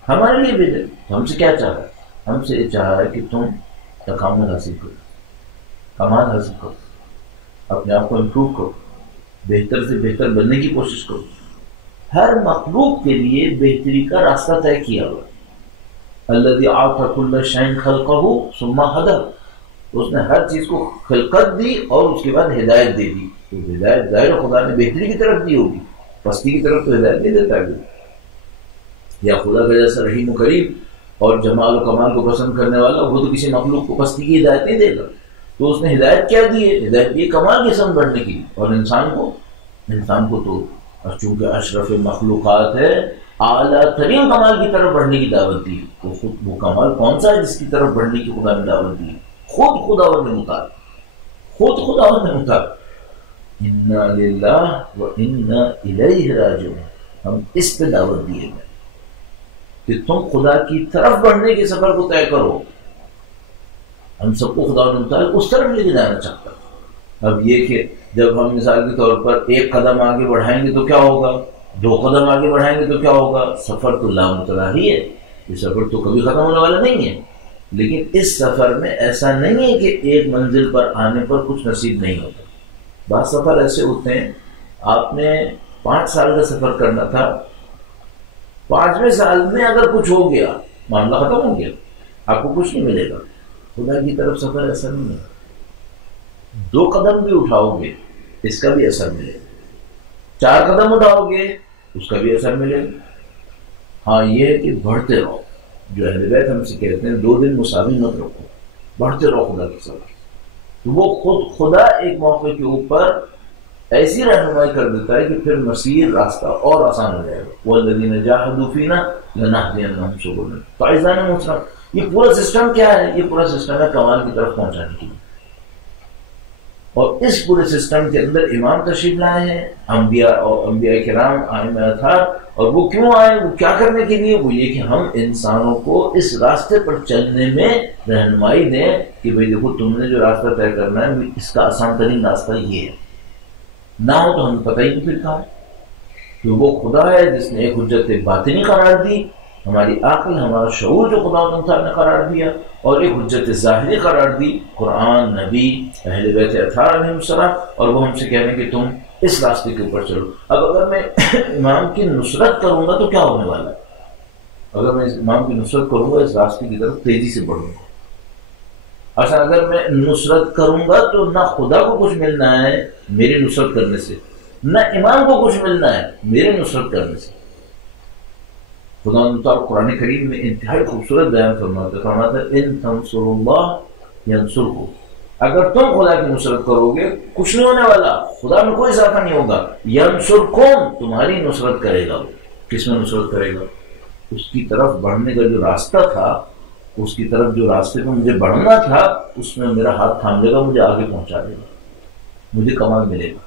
ہمارے لیے بھیجا ہے۔ تو ہم سے کیا چاہ رہا ہے؟ ہم سے یہ چاہ رہا ہے کہ تم تکامل حاصل کرو، کمال حاصل کرو، اپنے آپ کو امپروو کرو، بہتر سے بہتر بننے کی کوشش کرو۔ ہر مخلوق کے لیے بہتری کا راستہ طے کیا ہوا۔ الذی اعطى كل شيء خلقه ثم هدى۔ اس نے ہر چیز کو خلقت دی اور اس کے بعد ہدایت دے دی. تو ہدایت ظاہر خدا نے بہتری کی طرف دی ہوگی, پستی کی طرف تو ہدایت نہیں دیتا ہے. یا خدا کا جیسا رحیم و کریم اور جمال و کمال کو پسند کرنے والا, وہ تو کسی مخلوق کو پستی کی ہدایت نہیں دے گا. تو اس نے ہدایت کیا دی ہے؟ ہدایت دی کمال کی سمجھ بڑھنے کی. اور انسان کو تو چونکہ اشرف مخلوقات ہے, اعلیٰ ترین کمال کی طرف بڑھنے کی دعوت دی. تو خود وہ کمال کون سا ہے جس کی طرف بڑھنے کی خدا نے دعوت دی؟ خود خداوند نے اتارا. انا للہ و انا الیہ راجعون. ہم اس پہ دعوت دیے گئے کہ تم خدا کی طرف بڑھنے کے سفر کو طے کرو. ہم سب کو خدا نے اتارا اس طرف لے کے جانا چاہتا ہے. اب یہ کہ جب ہم مثال کے طور پر ایک قدم آگے بڑھائیں گے تو کیا ہوگا, 2 قدم آگے بڑھائیں گے تو کیا ہوگا؟ سفر تو لامتناہی ہے, یہ سفر تو کبھی ختم ہونے والا نہیں ہے. لیکن اس سفر میں ایسا نہیں ہے کہ ایک منزل پر آنے پر کچھ نصیب نہیں ہوتا. بعض سفر ایسے ہوتے ہیں, آپ نے 5 سال کا سفر کرنا تھا, 5ویں سال میں اگر کچھ ہو گیا معاملہ ختم ہو گیا, آپ کو کچھ نہیں ملے گا. خدا کی طرف سفر ایسا نہیں ہے. 2 قدم بھی اٹھاؤ گے اس کا بھی اثر ملے گا, 4 قدم اٹھاؤ گے اس کا بھی اثر ملے گا. ہاں یہ ہے کہ بڑھتے رہو. جو اہل بیت ہم سے کہتے ہیں 2 دن مساوی مت رکھو, بڑھتے رہو خدا کی سفر. تو وہ خود خدا ایک موقع کے اوپر ایسی رہنمائی کر دیتا ہے کہ پھر مسیر راستہ اور آسان ہو جائے گا. وَالَّذِينَ جَاهَدُوا فِينَا لَنَهْدِيَنَّهُمْ سُبُلَنَا. فَإِذَا مُسْلِمٌ. یہ پورا سسٹم کیا ہے؟ یہ پورا سسٹم ہے کمال کی طرف پہنچانے کے لیے. اور اس پورے سسٹم کے اندر امام تشریف لائے ہیں, انبیاء اور انبیاء کرام ائمہ اطہار. اور وہ کیوں آئے, وہ کیا کرنے کے لیے؟ وہ یہ کہ ہم انسانوں کو اس راستے پر چلنے میں رہنمائی دیں کہ بھئی دیکھو تم نے جو راستہ طے کرنا ہے اس کا آسان ترین راستہ یہ ہے. نہ ہو تو ہمیں پتہ ہی نہیں پھر کہاں. کہ وہ خدا ہے جس نے ایک حجت باطنی قرار دی, ہماری عقل ہمارا شعور جو خدا تعالیٰ نے قرار دیا, اور ایک حجت ظاہری قرار دی قرآن, نبی, اہل بیت اطہار علیہ السلام. اور وہ ہم سے کہہ رہے ہیں کہ تم اس راستے کے اوپر چلو. اب اگر میں امام کی نصرت کروں گا تو کیا ہونے والا ہے؟ اگر میں امام کی نصرت کروں گا اس راستے کی طرف تیزی سے بڑھوں گا. اچھا اگر میں نصرت کروں گا تو نہ خدا کو کچھ ملنا ہے میری نصرت کرنے سے, نہ امام کو کچھ ملنا ہے میرے نصرت کرنے سے. خدا تعالیٰ قرآن کریم میں انتہائی خوبصورت بیان فرماتا ہے ان تنصروا اللہ ینصرکم. اگر تم خدا کی نصرت کرو گے کچھ نہیں ہونے والا, خدا میں کوئی اضافہ نہیں ہوگا. ینصرکم, تمہاری نصرت کرے گا. کس میں نصرت کرے گا؟ اس کی طرف بڑھنے کا جو راستہ تھا, اس کی طرف جو راستے پہ مجھے بڑھنا تھا, اس میں میرا ہاتھ تھام لے گا, مجھے آگے پہنچا دے گا, مجھے کمال ملے گا.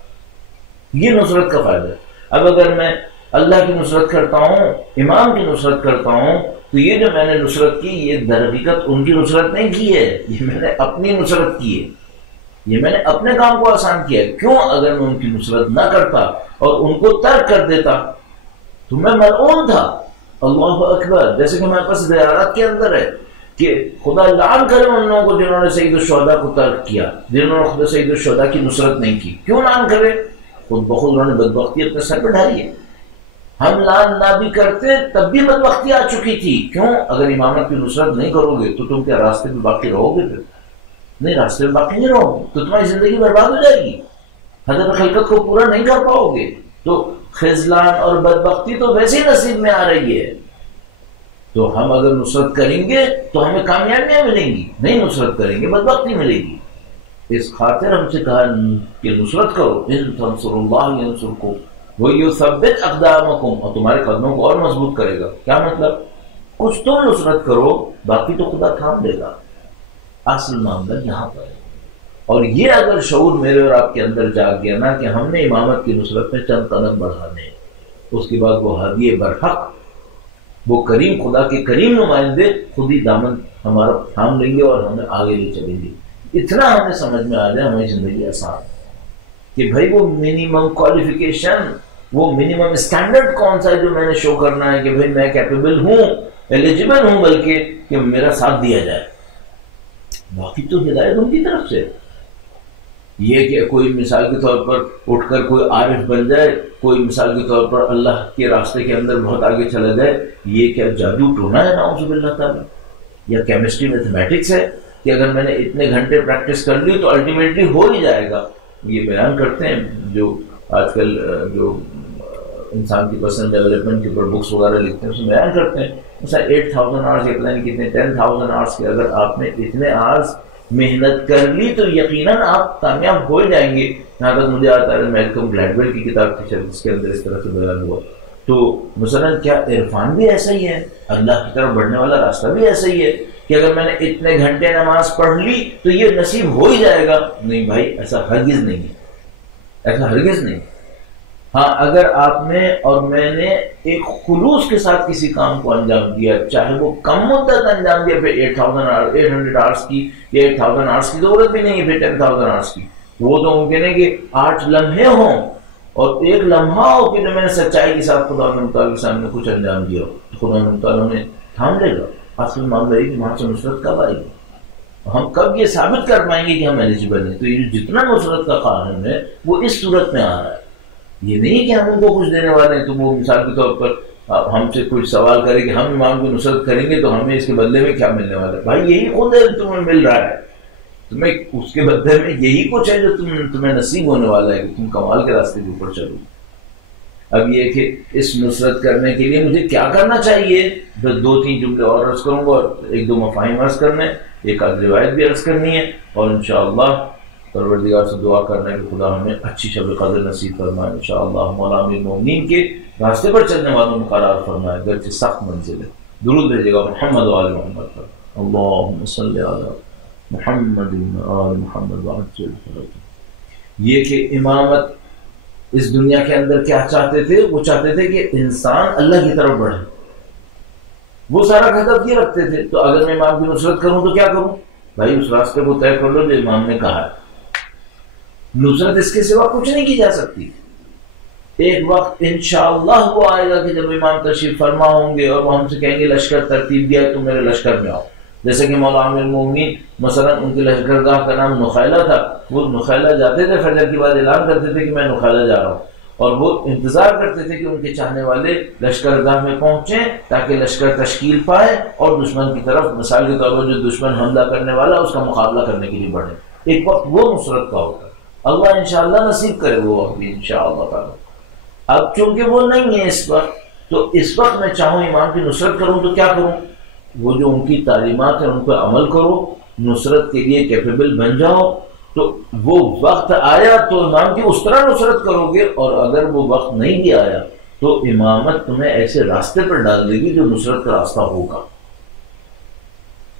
یہ نصرت کا فائدہ ہے. اب اگر میں اللہ کی نصرت کرتا ہوں, امام کی نصرت کرتا ہوں, تو یہ جو میں نے نصرت کی یہ در حقیقت ان کی نصرت نہیں کی ہے, یہ میں نے اپنی نصرت کی ہے, یہ میں نے اپنے کام کو آسان کیا ہے. کیوں؟ اگر میں ان کی نصرت نہ کرتا اور ان کو ترک کر دیتا تو میں ملعون تھا. اللہ اکبر. جیسے کہ ہمارے پاس زیارت کے اندر ہے کہ خدا لعن کرے ان لوگوں کو جنہوں نے سید الشہداء کو ترک کیا, جنہوں نے خدا سید الشہداء کی نصرت نہیں کی. کیوں لعن کرے؟ خود بخود انہوں نے بدبختی اپنے سر پہ ڈالی ہے. ہم لعن نہ بھی کرتے تب بھی بدبختی آ چکی تھی. کیوں؟ اگر امامت کی نصرت نہیں کرو گے تو تم کیا راستے پہ باقی رہو گے؟ پھر نہیں, راستے پہ باقی نہیں رہو گے تو تمہاری زندگی برباد ہو جائے گی, حضرت خلقت کو پورا نہیں کر پاؤ گے. تو خذلان اور بدبختی تو ویسے ہی نصیب میں آ رہی ہے. تو ہم اگر نصرت کریں گے تو ہمیں کامیابیاں ملیں گی, نہیں نصرت کریں گے بدبختی ملے گی. اس خاطر ہم سے کہا کہ نصرت کرو, ان تنصروا اللہ ینصرکم وَيُثَبِّتْ أَقْدَامَكُمْ, اور تمہارے قدموں کو اور مضبوط کرے گا. کیا مطلب؟ کچھ تم نصرت کرو باقی تو خدا تھام دے گا. اصل معاملہ یہاں پر ہے. اور یہ اگر شعور میرے اور آپ کے اندر جاگ گیا نا کہ ہم نے امامت کی نصرت میں چند قدم بڑھانے, اس کے بعد وہ ہادی برحق, وہ کریم خدا کے کریم نمائندے خود ہی دامن ہمارا تھام لیں گے اور ہمیں آگے لے چلیں گے. اتنا ہمیں سمجھ میں آ جائے ہماری زندگی آسان کہ بھائی وہ منیمم کوالیفیکیشن, وہ منیمم اسٹینڈرڈ کون سا ہے جو میں نے شو کرنا ہے کہ بھئی میں کیپیبل ہوں, ایلیجیبل ہوں, بلکہ کہ میرا ساتھ دیا جائے. باقی تو ہدایت ان کی طرف سے. یہ کہ کوئی مثال کے طور پر اٹھ کر کوئی عارف بن جائے, کوئی مثال کے طور پر اللہ کے راستے کے اندر بہت آگے چلا جائے, یہ کیا جادو ٹونا ہے نعوذ باللہ تعالی, یا کیمسٹری میتھمیٹکس ہے, کہ اگر میں نے اتنے گھنٹے پریکٹس کر لی تو الٹیمیٹلی ہو ہی جائے گا. یہ بیان کرتے ہیں جو آج کل جو انسان کی پرسنل ڈیولپمنٹ کے اوپر بکس وغیرہ لکھتے ہیں، اس میں بیان کرتے ہیں مثلا 8000 آورس یا پتہ نہیں کتنے 10,000 آورس کے اگر آپ نے اتنے آورس محنت کر لی تو یقیناً آپ کامیاب ہو جائیں گے. یہاں تک مجھے آتا ہے میلکم گلیڈویل کی کتاب تھی جس کے اندر اس طرح سے بیان ہوا. تو مثلا کیا عرفان بھی ایسا ہی ہے، اللہ کی طرف بڑھنے والا راستہ بھی ایسا ہی ہے کہ اگر میں نے اتنے گھنٹے نماز پڑھ لی تو یہ نصیب ہو ہی جائے گا؟ نہیں بھائی، ایسا ہرگز نہیں ہے، ایسا ہرگز نہیں. ہاں اگر آپ نے اور میں نے ایک خلوص کے ساتھ کسی کام کو انجام دیا، چاہے وہ کم مدت انجام دیا، پھر 800 آورس کی یا 8000 آورس کی ضرورت بھی نہیں ہے، پھر 10,000 آورس کی. وہ تو ممکن ہے کہ 8 لمحے ہوں اور ایک لمحہ ہو کہ میں نے سچائی کے ساتھ خدا تعالیٰ کے سامنے کچھ انجام دیا ہو تو خدا تعالیٰ نے تھام لے گا. اصل معاملہ یہ کہ وہاں سے نصرت کب آئے گی، ہم کب یہ ثابت کر پائیں گے کہ ہم ایلیجیبل ہیں. تو یہ جتنا نصرت کا قانون ہے وہ اس صورت میں آ رہا ہے. یہ نہیں کہ ہم ان کو کچھ دینے والے ہیں. تو وہ مثال کے طور پر ہم سے کچھ سوال کرے کہ ہم امام کی نصرت کریں گے تو ہمیں اس کے بدلے میں کیا ملنے والا ہے. بھائی یہی خود ہے تمہیں مل رہا ہے، تمہیں اس کے بدلے میں یہی کچھ ہے جو تمہیں نصیب ہونے والا ہے کہ تم کمال کے راستے کے اوپر چلو. اب یہ کہ اس نصرت کرنے کے لیے مجھے کیا کرنا چاہیے، بس 2-3 جملے اور عرض کروں گا اور 1-2 مفاہیم عرض کرنے، ایک آدھ روایت بھی عرض کرنی ہے، اور انشاءاللہ پروردگار سے دعا کرنا ہے کہ خدا ہمیں اچھی شب قدر نصیب فرمائے. انشاءاللہ مولا امیر المومنین کے راستے پر چلنے والوں میں قرار فرمائے، گرچہ سخت منزل ہے. درود بھیجے گا محمد و آل محمد پر. اللہم صلی علی محمد و آل محمد وعجل فرجہ. یہ کہ امامت اس دنیا کے اندر کیا چاہتے تھے؟ وہ چاہتے تھے کہ انسان اللہ کی طرف بڑھے، وہ سارا ہدف یہ رکھتے تھے. تو اگر میں امام کی نصرت کروں تو کیا کروں؟ بھائی اس راستے کو طے کر لو جو امام نے کہا ہے. نصرت اس کے سوا کچھ نہیں کی جا سکتی. ایک وقت انشاءاللہ وہ آئے گا کہ جب امام تشریف فرما ہوں گے اور وہ ہم سے کہیں گے لشکر ترتیب دیا تم میرے لشکر میں آؤ. جیسے کہ مولا عامر المومنین مثلا ان کے لشکرگاہ کا نام نخیلہ تھا، وہ نخیلہ جاتے تھے، فجر کے بعد اعلان کرتے تھے کہ میں نخیلہ جا رہا ہوں، اور وہ انتظار کرتے تھے کہ ان کے چاہنے والے لشکرگاہ میں پہنچیں تاکہ لشکر تشکیل پائے اور دشمن کی طرف مثال کے طور پر جو دشمن حملہ کرنے والا اس کا مقابلہ کرنے کے لیے بڑھے. ایک وقت وہ نصرت کا ہوتا ہے، اللہ انشاءاللہ نصیب کرے وہ وقت بھی انشاءاللہ تعالی. اب چونکہ وہ نہیں ہے اس وقت، تو اس وقت میں چاہوں امام کی نصرت کروں تو کیا کروں؟ وہ جو ان کی تعلیمات ہیں ان پر عمل کرو، نصرت کے لیے کیپیبل بن جاؤ. تو وہ وقت آیا تو امام کی اس طرح نصرت کرو گے، اور اگر وہ وقت نہیں بھی آیا تو امامت تمہیں ایسے راستے پر ڈال دے گی جو نصرت کا راستہ ہوگا.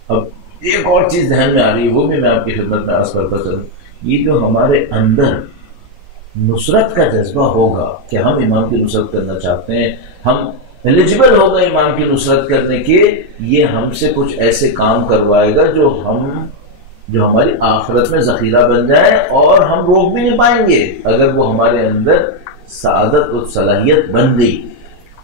اب ایک اور چیز ذہن میں آ رہی ہے، وہ بھی میں آپ کی خدمت میں عرض کرتا چلوں. یہ جو ہمارے اندر نصرت کا جذبہ ہوگا کہ ہم امام کی نصرت کرنا چاہتے ہیں، ہم ایلیجیبل ہوگا امام کی نصرت کرنے کے، یہ ہم سے کچھ ایسے کام کروائے گا جو ہماری آخرت میں ذخیرہ بن جائے اور ہم روک بھی نہیں پائیں گے اگر وہ ہمارے اندر سعادت اور صلاحیت بن گئی.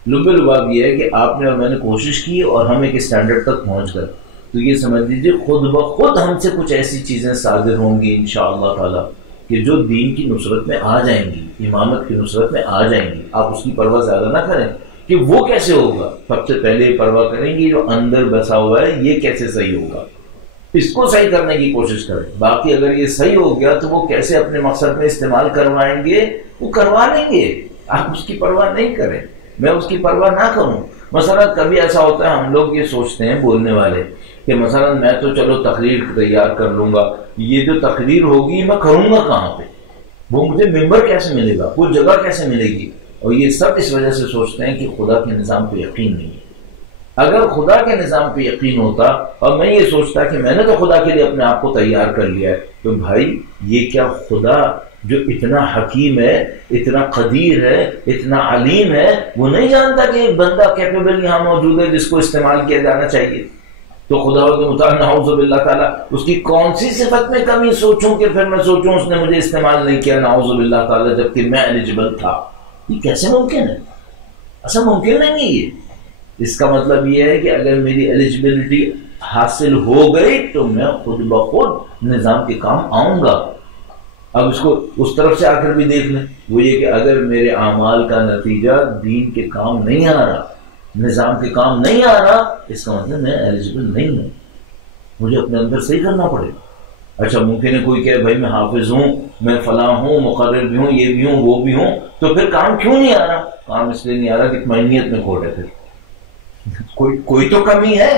لب لباب یہ ہے کہ آپ نے اور میں نے کوشش کی اور ہم ایک اسٹینڈرڈ تک پہنچ گئے، تو یہ سمجھ لیجیے خود بخود ہم سے کچھ ایسی چیزیں صادر ہوں گی انشاءاللہ تعالی کہ جو دین کی نصرت میں آ جائیں گی، امامت کی نصرت میں آ جائیں گی. آپ اس کی پرواہ زیادہ نہ کریں کہ وہ کیسے ہوگا، سب سے پہلے پرواہ کریں گے جو اندر بسا ہوا ہے یہ کیسے صحیح ہوگا، اس کو صحیح کرنے کی کوشش کریں. باقی اگر یہ صحیح ہو گیا تو وہ کیسے اپنے مقصد میں استعمال کروائیں گے وہ کروا لیں گے. آپ اس کی پرواہ نہیں کریں، میں اس کی پرواہ نہ کروں. مثلا کبھی ایسا ہوتا ہے ہم لوگ یہ سوچتے ہیں بولنے والے کہ مثلا میں تو چلو تقریر تیار کر لوں گا، یہ جو تقریر ہوگی میں کروں گا کہاں پہ، وہ مجھے ممبر کیسے ملے گا، وہ جگہ کیسے ملے گی. اور یہ سب اس وجہ سے سوچتے ہیں کہ خدا کے نظام پہ یقین نہیں ہے. اگر خدا کے نظام پہ یقین ہوتا اور میں یہ سوچتا کہ میں نے تو خدا کے لیے اپنے آپ کو تیار کر لیا ہے، تو بھائی یہ کیا خدا جو اتنا حکیم ہے، اتنا قدیر ہے، اتنا علیم ہے، وہ نہیں جانتا کہ ایک بندہ کیپیبل یہاں موجود ہے جس کو استعمال کیا جانا چاہیے؟ تو خدا کے مطابق نعوذ باللہ تعالیٰ اس کی کون سی صفت میں کمی سوچوں کہ پھر میں سوچوں اس نے مجھے استعمال نہیں کیا نعوذ باللہ تعالیٰ جبکہ میں ایلیجیبل تھا. یہ کیسے ممکن ہے؟ ایسا ممکن نہیں ہے. یہ اس کا مطلب یہ ہے کہ اگر میری ایلیجیبلٹی حاصل ہو گئی تو میں خود بخود نظام کے کام آؤں گا. اب اس کو اس طرف سے آ کر بھی دیکھ لیں، وہ یہ کہ اگر میرے اعمال کا نتیجہ دین کے کام نہیں آ رہا، نظام کے کام نہیں آ رہا، اس کا مطلب میں ایلیجیبل نہیں ہوں. مجھے اپنے اندر صحیح کرنا پڑے گا۔ اچھا ممکن ہے کوئی کہے بھائی میں حافظ ہوں، میں فلاں ہوں، مقرر بھی ہوں، یہ بھی ہوں، وہ بھی ہوں، تو پھر کام کیوں نہیں آ رہا؟ کام اس لیے نہیں آ رہا کہ تمہاری نیت میں کھوٹ ہے، پھر کوئی تو کمی ہے،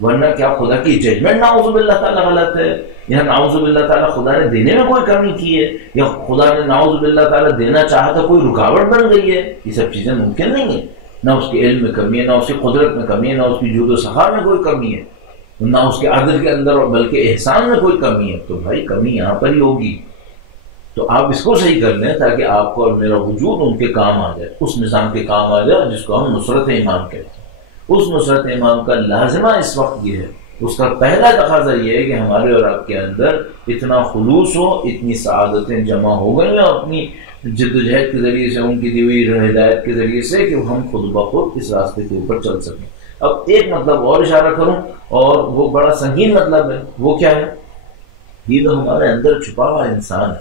ورنہ کیا خدا کی ججمنٹ نعوذ باللہ تعالیٰ غلط ہے، یا نعوذ باللہ تعالیٰ خدا نے دینے میں کوئی کمی کی ہے، یا خدا نے نعوذ باللہ تعالیٰ دینا چاہا تو کوئی رکاوٹ بن گئی ہے؟ یہ سب چیزیں ممکن نہیں ہیں۔ نہ اس کے علم میں کمی ہے، نہ اس کی قدرت میں کمی ہے، نہ اس کی جود و سخا میں کوئی کمی ہے، نہ اس کے عدل کے اندر اور بلکہ احسان میں کوئی کمی ہے۔ تو بھائی کمی یہاں پر ہی ہوگی، تو آپ اس کو صحیح کر لیں تاکہ آپ کو اور میرا وجود ان کے کام آ جائے، اس نظام کے کام آ جائے جس کو ہم نصرت ایمان کہتے ہیں۔ اس نصرت ایمان کا لازمہ اس وقت یہ ہے، اس کا پہلا تقاضا یہ ہے کہ ہمارے اور آپ کے اندر اتنا خلوص ہو، اتنی سعادتیں جمع ہو گئی ہیں اپنی جد و جہد کے ذریعے سے، ان کی دی ہوئی ہدایت کے ذریعے سے، کہ ہم خود بخود اس راستے کے اوپر چل سکیں۔ اب ایک مطلب اور اشارہ کروں، اور وہ بڑا سنگین مطلب ہے، وہ کیا ہے؟ یہ جو ہمارے اندر چھپا ہوا انسان ہے،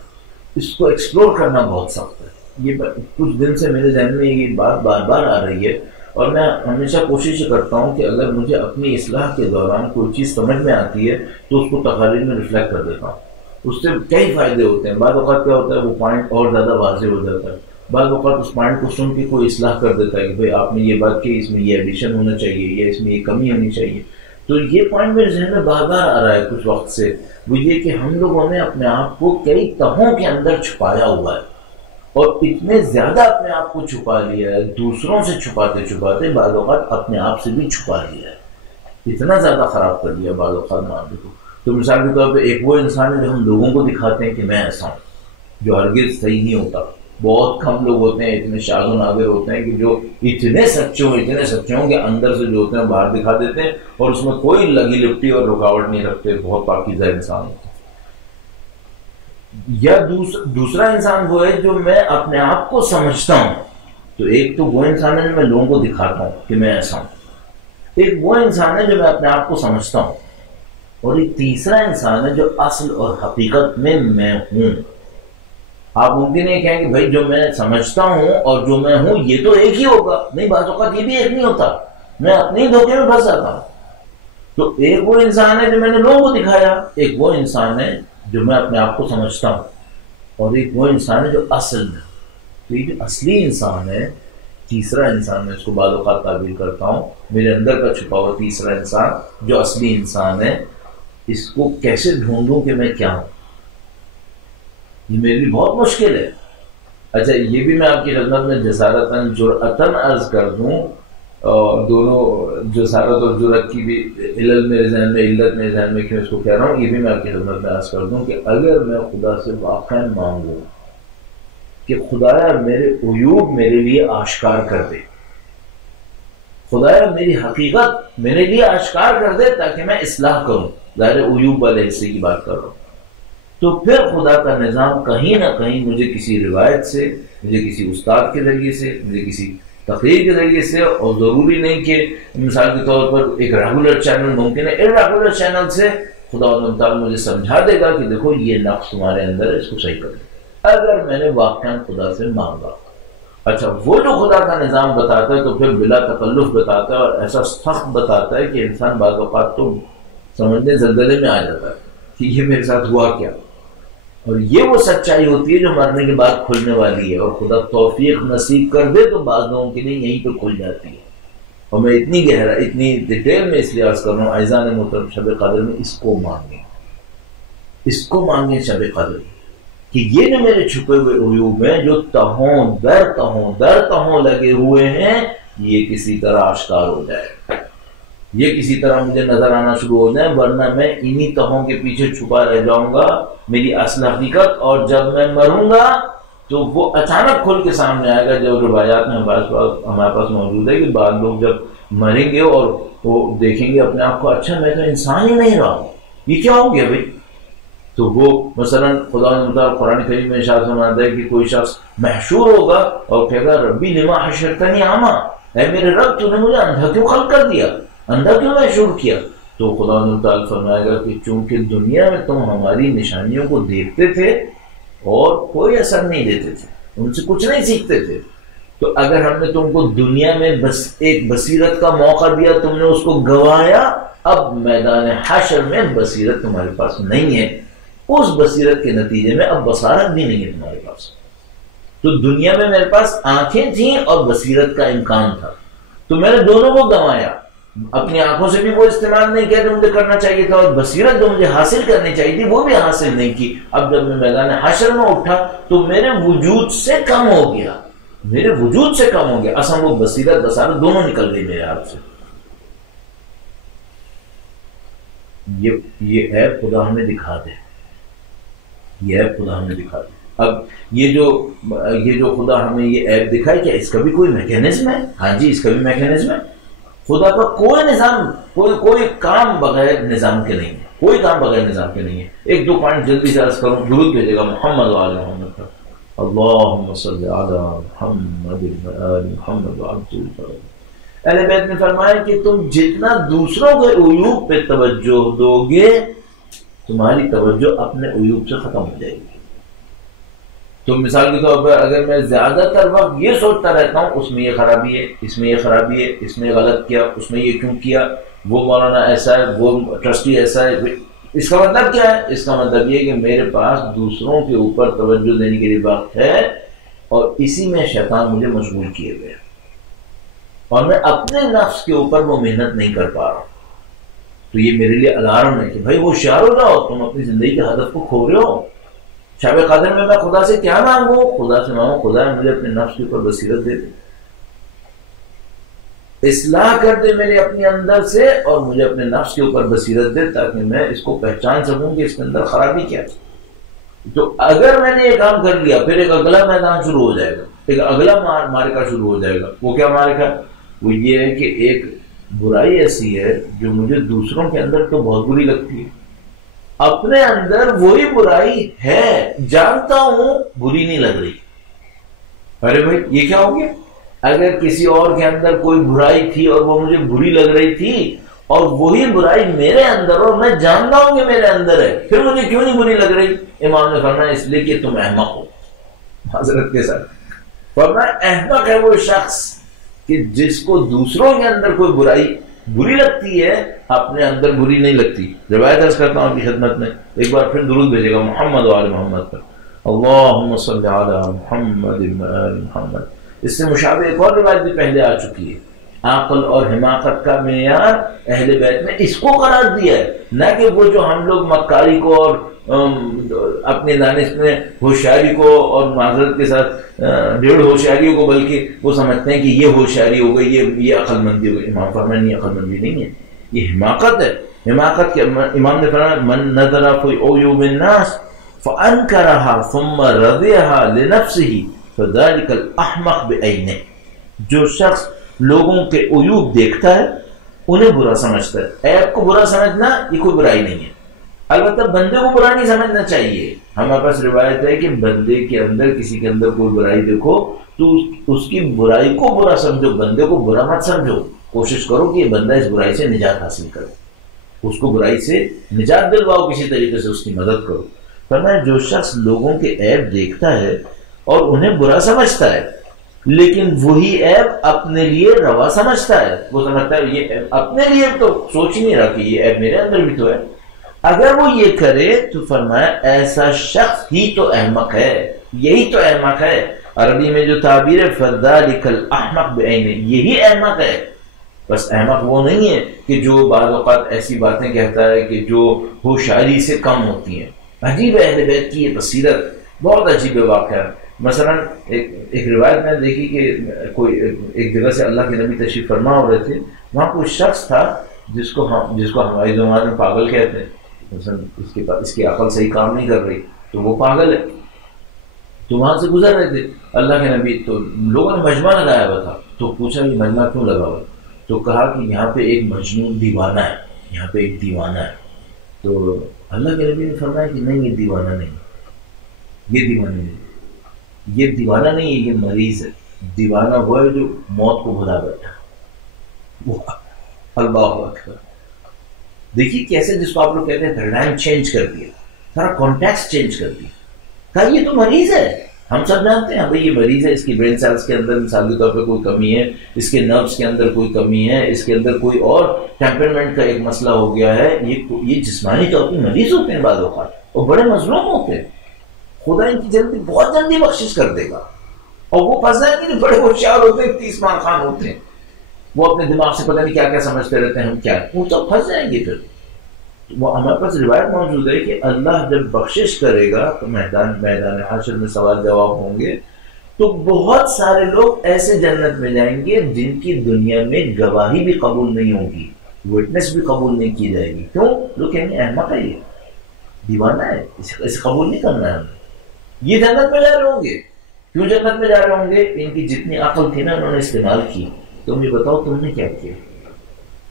اس کو ایکسپلور کرنا بہت سخت ہے۔ یہ کچھ دن سے میرے ذہن میں یہ بات بار بار آ رہی ہے، اور میں ہمیشہ کوشش کرتا ہوں کہ اگر مجھے اپنی اصلاح کے دوران کوئی چیز سمجھ میں آتی ہے تو اس کو تقاریر میں ریفلیکٹ کر دیتا ہوں۔ اس سے کئی فائدے ہوتے ہیں۔ بعض اوقات کیا ہوتا ہے، وہ پوائنٹ اور زیادہ واضح ہو جاتا ہے، بعض اوقات اس پوائنٹ کو سن کے کوئی اصلاح کر دیتا ہے کہ بھائی آپ نے یہ بات کی، اس میں یہ ایڈیشن ہونا چاہیے، یا اس میں یہ کمی ہونی چاہیے۔ تو یہ پوائنٹ میرے ذہن میں بار بار آ رہا ہے کچھ وقت سے، وہ یہ کہ ہم لوگوں نے اپنے آپ کو کئی تہوں کے اندر چھپایا ہوا ہے، اور اتنے زیادہ اپنے آپ کو چھپا لیا ہے، دوسروں سے چھپاتے چھپاتے بعض اوقات اپنے آپ سے بھی چھپا لیا ہے، اتنا زیادہ خراب کر لیا بعض اوقات معاملے کو۔ تو مثال کے طور پہ ایک وہ انسان ہے جو ہم لوگوں کو دکھاتے ہیں کہ میں ایسا ہوں، جو ہرگز صحیح نہیں ہوتا۔ بہت کم لوگ ہوتے ہیں اتنے شاذ و نادر ہوتے ہیں کہ جو اتنے سچے ہوں کہ اندر سے جو ہوتے ہیں باہر دکھا دیتے ہیں، اور اس میں کوئی لگی لپٹی اور رکاوٹ نہیں رکھتے، بہت پاکیزہ انسان ہوتے ہیں۔ یا دوسرا انسان وہ ہے جو میں اپنے آپ کو سمجھتا ہوں۔ تو ایک تو وہ انسان ہے جو میں لوگوں کو دکھاتا ہوں کہ میں ایسا ہوں، ایک وہ انسان ہے جو میں اپنے آپ کو سمجھتا ہوں، اور ایک تیسرا انسان ہے جو اصل اور حقیقت میں ہوں۔ آپ ممکن یہ کہیں کہ بھائی جو میں سمجھتا ہوں اور جو میں ہوں یہ تو ایک ہی ہوگا، نہیں، بعض اوقات یہ بھی ایک نہیں ہوتا، میں اپنے ہی دھوکے میں پھنس جاتا ہوں۔ تو ایک وہ انسان ہے جو میں نے لوگوں کو دکھایا، ایک وہ انسان ہے جو میں اپنے آپ کو سمجھتا ہوں، اور ایک وہ انسان ہے جو اصل میں۔ تو یہ جو اصلی انسان ہے، تیسرا انسان میں اس کو بعض اوقات تعبیر کرتا ہوں، میرے اندر کا چھپا ہوا تیسرا انسان جو اصلی انسان ہے، اس کو کیسے ڈھونڈوں کہ میں کیا ہوں؟ یہ میرے لیے بہت مشکل ہے۔ اچھا یہ بھی میں آپ کی خدمت میں جسارتاً جرأتاً عرض کر دوں، اور دونوں جسارت اور جرأت کی بھی علت میرے ذہن میں کیوں اس کو کہہ رہا ہوں، یہ بھی میں آپ کی خدمت میں عرض کر دوں کہ اگر میں خدا سے واقعاً مانگوں کہ خدایا میرے عیوب میرے لیے آشکار کر دے، خدایا میری حقیقت میرے لیے آشکار کر دے تاکہ میں اصلاح کروں، ظاہر عیوب والے حصے کی بات کر رہا ہوں، تو پھر خدا کا نظام کہیں نہ کہیں مجھے کسی روایت سے، مجھے کسی استاد کے ذریعے سے، مجھے کسی تقریر کے ذریعے سے، اور ضروری نہیں کہ مثال کے طور پر ایک ریگولر چینل، ممکن ہے ریگولر چینل سے خدا تعالیٰ مجھے سمجھا دے گا کہ دیکھو یہ نقص تمہارے اندر ہے، اس کو صحیح کر دے، اگر میں نے واقعاً خدا سے مانگا۔ اچھا وہ جو خدا کا نظام بتاتا ہے تو پھر بلا تکلف بتاتا ہے، اور ایسا سخت بتاتا ہے کہ انسان بعض اوقات تو سمجھنے زلزلے میں آ جاتا ہے کہ یہ میرے ساتھ ہوا کیا۔ اور یہ وہ سچائی ہوتی ہے جو مرنے کے بعد کھلنے والی ہے، اور خدا توفیق نصیب کر دے تو بعض لوگوں کے لیے یہیں پہ کھل جاتی ہے۔ اور میں اتنی ڈیٹیل میں اس لیے عرض کر رہا ہوں، عزیزان محترم، شب قدر میں اس کو مانگیں شب قدر، کہ یہ جو میرے چھپے ہوئے عیوب ہیں جو تہوں در تہوں لگے ہوئے ہیں، یہ کسی طرح آشکار ہو جائے، یہ کسی طرح مجھے نظر آنا شروع ہو جائے، ورنہ میں انہی تہوں کے پیچھے چھپا رہ جاؤں گا میری اصل حقیقت، اور جب میں مروں گا تو وہ اچانک کھل کے سامنے آئے گا۔ جو روایات میں ہمارے پاس موجود ہے کہ بعض لوگ جب مریں گے اور وہ دیکھیں گے اپنے آپ کو، اچھا میں تو انسان ہی نہیں رہا ہوں، یہ کیا ہو گیا بھائی؟ تو وہ مثلا خدا نے مطلب قرآن کریم میں ارشاد فرماتا ہے کہ کوئی شخص محشور ہوگا اور کہے گا ربی لما حشرتنی اعمی، اے میرے رب تو نے مجھے اندھا کیوں خلق کر دیا، اندھا کیوں محشور کیا؟ تو خدا نے تعالیٰ فرمائے گا کہ چونکہ دنیا میں تم ہماری نشانیوں کو دیکھتے تھے اور کوئی اثر نہیں دیتے تھے، ان سے کچھ نہیں سیکھتے تھے، تو اگر ہم نے تم کو دنیا میں بس ایک بصیرت کا موقع دیا، تم نے اس کو گنوایا، اب میدان حشر میں بصیرت تمہارے پاس نہیں ہے، اس بصیرت کے نتیجے میں اب بصارت بھی نہیں ہے تمہارے پاس۔ تو دنیا میں میرے پاس آنکھیں تھیں اور بصیرت کا امکان تھا، تو میں نے دونوں کو گنوایا۔ اپنی آنکھوں سے بھی وہ استعمال نہیں کیا جو مجھے کرنا چاہیے تھا، اور بصیرت جو مجھے حاصل کرنی چاہیے تھی وہ بھی حاصل نہیں کی۔ اب جب میں میدان حشر میں اٹھا تو میرے وجود سے کم ہو گیا، میرے وجود سے کم ہو گیا، اصلا وہ بصیرت بصارت دونوں نکل گئی میرے ہاتھ سے۔ یہ عیب خدا ہمیں دکھا دے، یہ عیب خدا ہمیں دکھا دے۔ اب یہ جو خدا ہمیں یہ عیب دکھائے، کیا اس کا بھی کوئی میکینزم ہے؟ ہاں جی، اس کا بھی میکینزم ہے۔ خدا کا کوئی نظام، کوئی کام بغیر نظام کے نہیں ہے، کوئی کام بغیر نظام کے نہیں ہے۔ ایک دو پوائنٹ جلدی سے عرض کروں، درود بھیجے گا محمد وآل محمد پر، اللہم صلی علی محمد وآل محمد وعجل۔ اہل بیت نے فرمایا کہ تم جتنا دوسروں کے عیوب پہ توجہ دو گے، تمہاری توجہ اپنے عیوب سے ختم ہو جائے گی۔ تو مثال کے طور پر اگر میں زیادہ تر وقت یہ سوچتا رہتا ہوں اس میں یہ خرابی ہے، اس میں یہ خرابی ہے، اس میں غلط کیا، اس میں یہ کیوں کیا، وہ مولانا ایسا ہے، وہ ٹرسٹی ایسا ہے، اس کا مطلب کیا ہے؟ اس کا مطلب یہ کہ میرے پاس دوسروں کے اوپر توجہ دینے کے لیے وقت ہے، اور اسی میں شیطان مجھے مشغول کیے ہوئے، اور میں اپنے نفس کے اوپر وہ محنت نہیں کر پا رہا ہوں۔ تو یہ میرے لیے الارم ہے کہ بھائی وہ ہوشیار ہو جاؤ، تم اپنی زندگی کے ہدف کو کھو رہے ہو۔ شب قدر میں خدا سے کیا مانگوں؟ خدا سے مانگو خدا مجھے اپنے نفس کے اوپر بصیرت دے دے، اصلاح کر دے میرے اپنے اندر سے، اور مجھے اپنے نفس کے اوپر بصیرت دے تاکہ میں اس کو پہچان سکوں کہ اس کے اندر خرابی کیا ہے۔ تو اگر میں نے یہ کام کر لیا، پھر ایک اگلا میدان شروع ہو جائے گا، ایک اگلا مارکا شروع ہو جائے گا۔ وہ کیا مارکا؟ وہ یہ ہے کہ ایک برائی ایسی ہے جو مجھے دوسروں کے اندر تو بہت بری لگتی ہے، اپنے اندر وہی برائی ہے، جانتا ہوں بری نہیں لگ رہی۔ ارے بھائی یہ کیا ہو گیا؟ اگر کسی اور کے اندر کوئی برائی تھی اور وہ مجھے بری لگ رہی تھی، اور وہی برائی میرے اندر اور میں جانتا ہوں کہ میرے اندر ہے، پھر مجھے کیوں نہیں بری لگ رہی؟ امام نے فرمایا اس لیے کہ تم احمق ہو۔ حضرت کے ساتھ فرمایا احمق ہے وہ شخص کہ جس کو دوسروں کے اندر کوئی برائی بری لگتی ہے، اپنے اندر بری نہیں لگتی۔ روایت عرض کرتا ہوں آپ کی خدمت میں، ایک بار پھر درود بھیجے گا محمد وآل محمد پر، اللہم صلی علی محمد وآل محمد۔ اس سے مشابہ ایک اور روایت بھی پہلے آ چکی ہے۔ عقل اور حماقت کا معیار اہل بیت نے اس کو قرار دیا ہے، نہ کہ وہ جو ہم لوگ مکاری کو اور اپنے دانش میں ہوشیاری کو اور معذرت کے ساتھ ڈیڑھ ہوشیاریوں کو، بلکہ وہ سمجھتے ہیں کہ یہ ہوشیاری ہو گئی، یہ عقل مندی ہو گئی۔ امام فرمایا نہیں، عقل مندی نہیں ہے، یہ حماقت ہے۔ حماقت کے امام نے فرمایا من نظر فی عیوب الناس فانکرها ثم رضیها لنفسه فذلک الاحمق بعینہ۔ جو شخص لوگوں کے عیوب دیکھتا ہے، انہیں برا سمجھتا ہے، عیب کو برا سمجھنا یہ کوئی برائی نہیں ہے۔ البتہ بندے کو برا نہیں سمجھنا چاہیے۔ ہمارے پاس روایت ہے کہ بندے کے اندر کسی کے اندر کوئی برائی دیکھو تو اس کی برائی کو برا سمجھو، بندے کو برا مت سمجھو۔ کوشش کرو کہ یہ بندہ اس برائی سے نجات حاصل کرے، اس کو برائی سے نجات دلواؤ، کسی طریقے سے اس کی مدد کرو۔ فرمایا جو شخص لوگوں کے عیب دیکھتا ہے اور انہیں برا سمجھتا ہے، لیکن وہی عیب اپنے لیے روا سمجھتا ہے، وہ سمجھتا ہے یہ عیب اپنے لیے، تو سوچ ہی نہیں رہا کہ یہ عیب میرے اندر بھی تو ہے، اگر وہ یہ کرے تو فرمایا ایسا شخص ہی تو احمق ہے، یہی تو احمق ہے۔ عربی میں جو تعبیر ہے فذلک الاحمق بعینہ، یہی احمق ہے۔ بس احمق وہ نہیں ہے کہ جو بعض اوقات ایسی باتیں کہتا ہے کہ جو ہوشیاری سے کم ہوتی ہیں۔ عجیب ہے اہل بیت کی یہ بصیرت، بہت عجیب واقعہ۔ مثلا ایک روایت میں دیکھی کہ کوئی ایک جگہ سے اللہ کے نبی تشریف فرما ہو رہے تھے، وہاں کوئی شخص تھا جس کو ہماری زبان میں پاگل کہتے ہیں، مثلا اس کی عقل صحیح کام نہیں کر رہی تو وہ پاگل ہے۔ تو وہاں سے گزر رہے تھے اللہ کے نبی، تو لوگوں نے مجمع لگایا ہوا تھا، تو پوچھا یہ مجمع کیوں لگا ہوا؟ تو کہا کہ یہاں پہ ایک مجنون دیوانہ ہے، یہاں پہ ایک دیوانہ ہے۔ تو اللہ کے نبی نے فرمایا کہ نہیں، یہ دیوانہ نہیں، یہ دیوانہ نہیں، یہ دیوانہ نہیں ہے، یہ مریض ہے۔ دیوانہ وہ ہے جو موت کو بھلا بیٹھا۔ اللہ اکبر! دیکھیے کیسے جس کو آپ لوگ کہتے ہیں پیراڈائم چینج کر دیا، سارا کانٹیکسٹ چینج کر دیا۔ کہا یہ تو مریض ہے، ہم سب جانتے ہیں بھائی یہ مریض ہے، اس کی برین سیلز کے اندر مثال کے طور پہ کوئی کمی ہے، اس کے نروس کے اندر کوئی کمی ہے، اس کے اندر کوئی اور ٹیمپرمنٹ کا ایک مسئلہ ہو گیا ہے. یہ جسمانی طور پہ مریض ہوتے ہیں بعض اوقات اور بڑے مظلوم ہوتے ہیں. خدا ان کی جلدی بہت جلدی بخشش کر دے گا اور وہ پھنس جائیں گے. بڑے ہوشیار ہوتے ہیں، 30 مان خان ہوتے ہیں، وہ اپنے دماغ سے پتہ نہیں کیا کیا سمجھتے رہتے ہیں ہم کیا، وہ تو پھنس جائیں گے. پھر وہ ہمارے پاس روایت موجود ہے کہ اللہ جب بخشش کرے گا تو میدان حشر میں سوال جواب ہوں گے تو بہت سارے لوگ ایسے جنت میں جائیں گے جن کی دنیا میں گواہی بھی قبول نہیں ہوگی، وٹنس بھی قبول نہیں کی جائے گی. کیوں؟ لوگ کہیں گے احمق ہے، یہ دیوانہ ہے، اسے قبول نہیں کرنا ہے ہمیں. یہ جنت میں جا رہے ہوں گے. کیوں جنت میں جا رہے ہوں گے؟ ان کی جتنی عقل تھی نا انہوں نے استعمال کی. تم یہ بتاؤ تم نے کیا کیا؟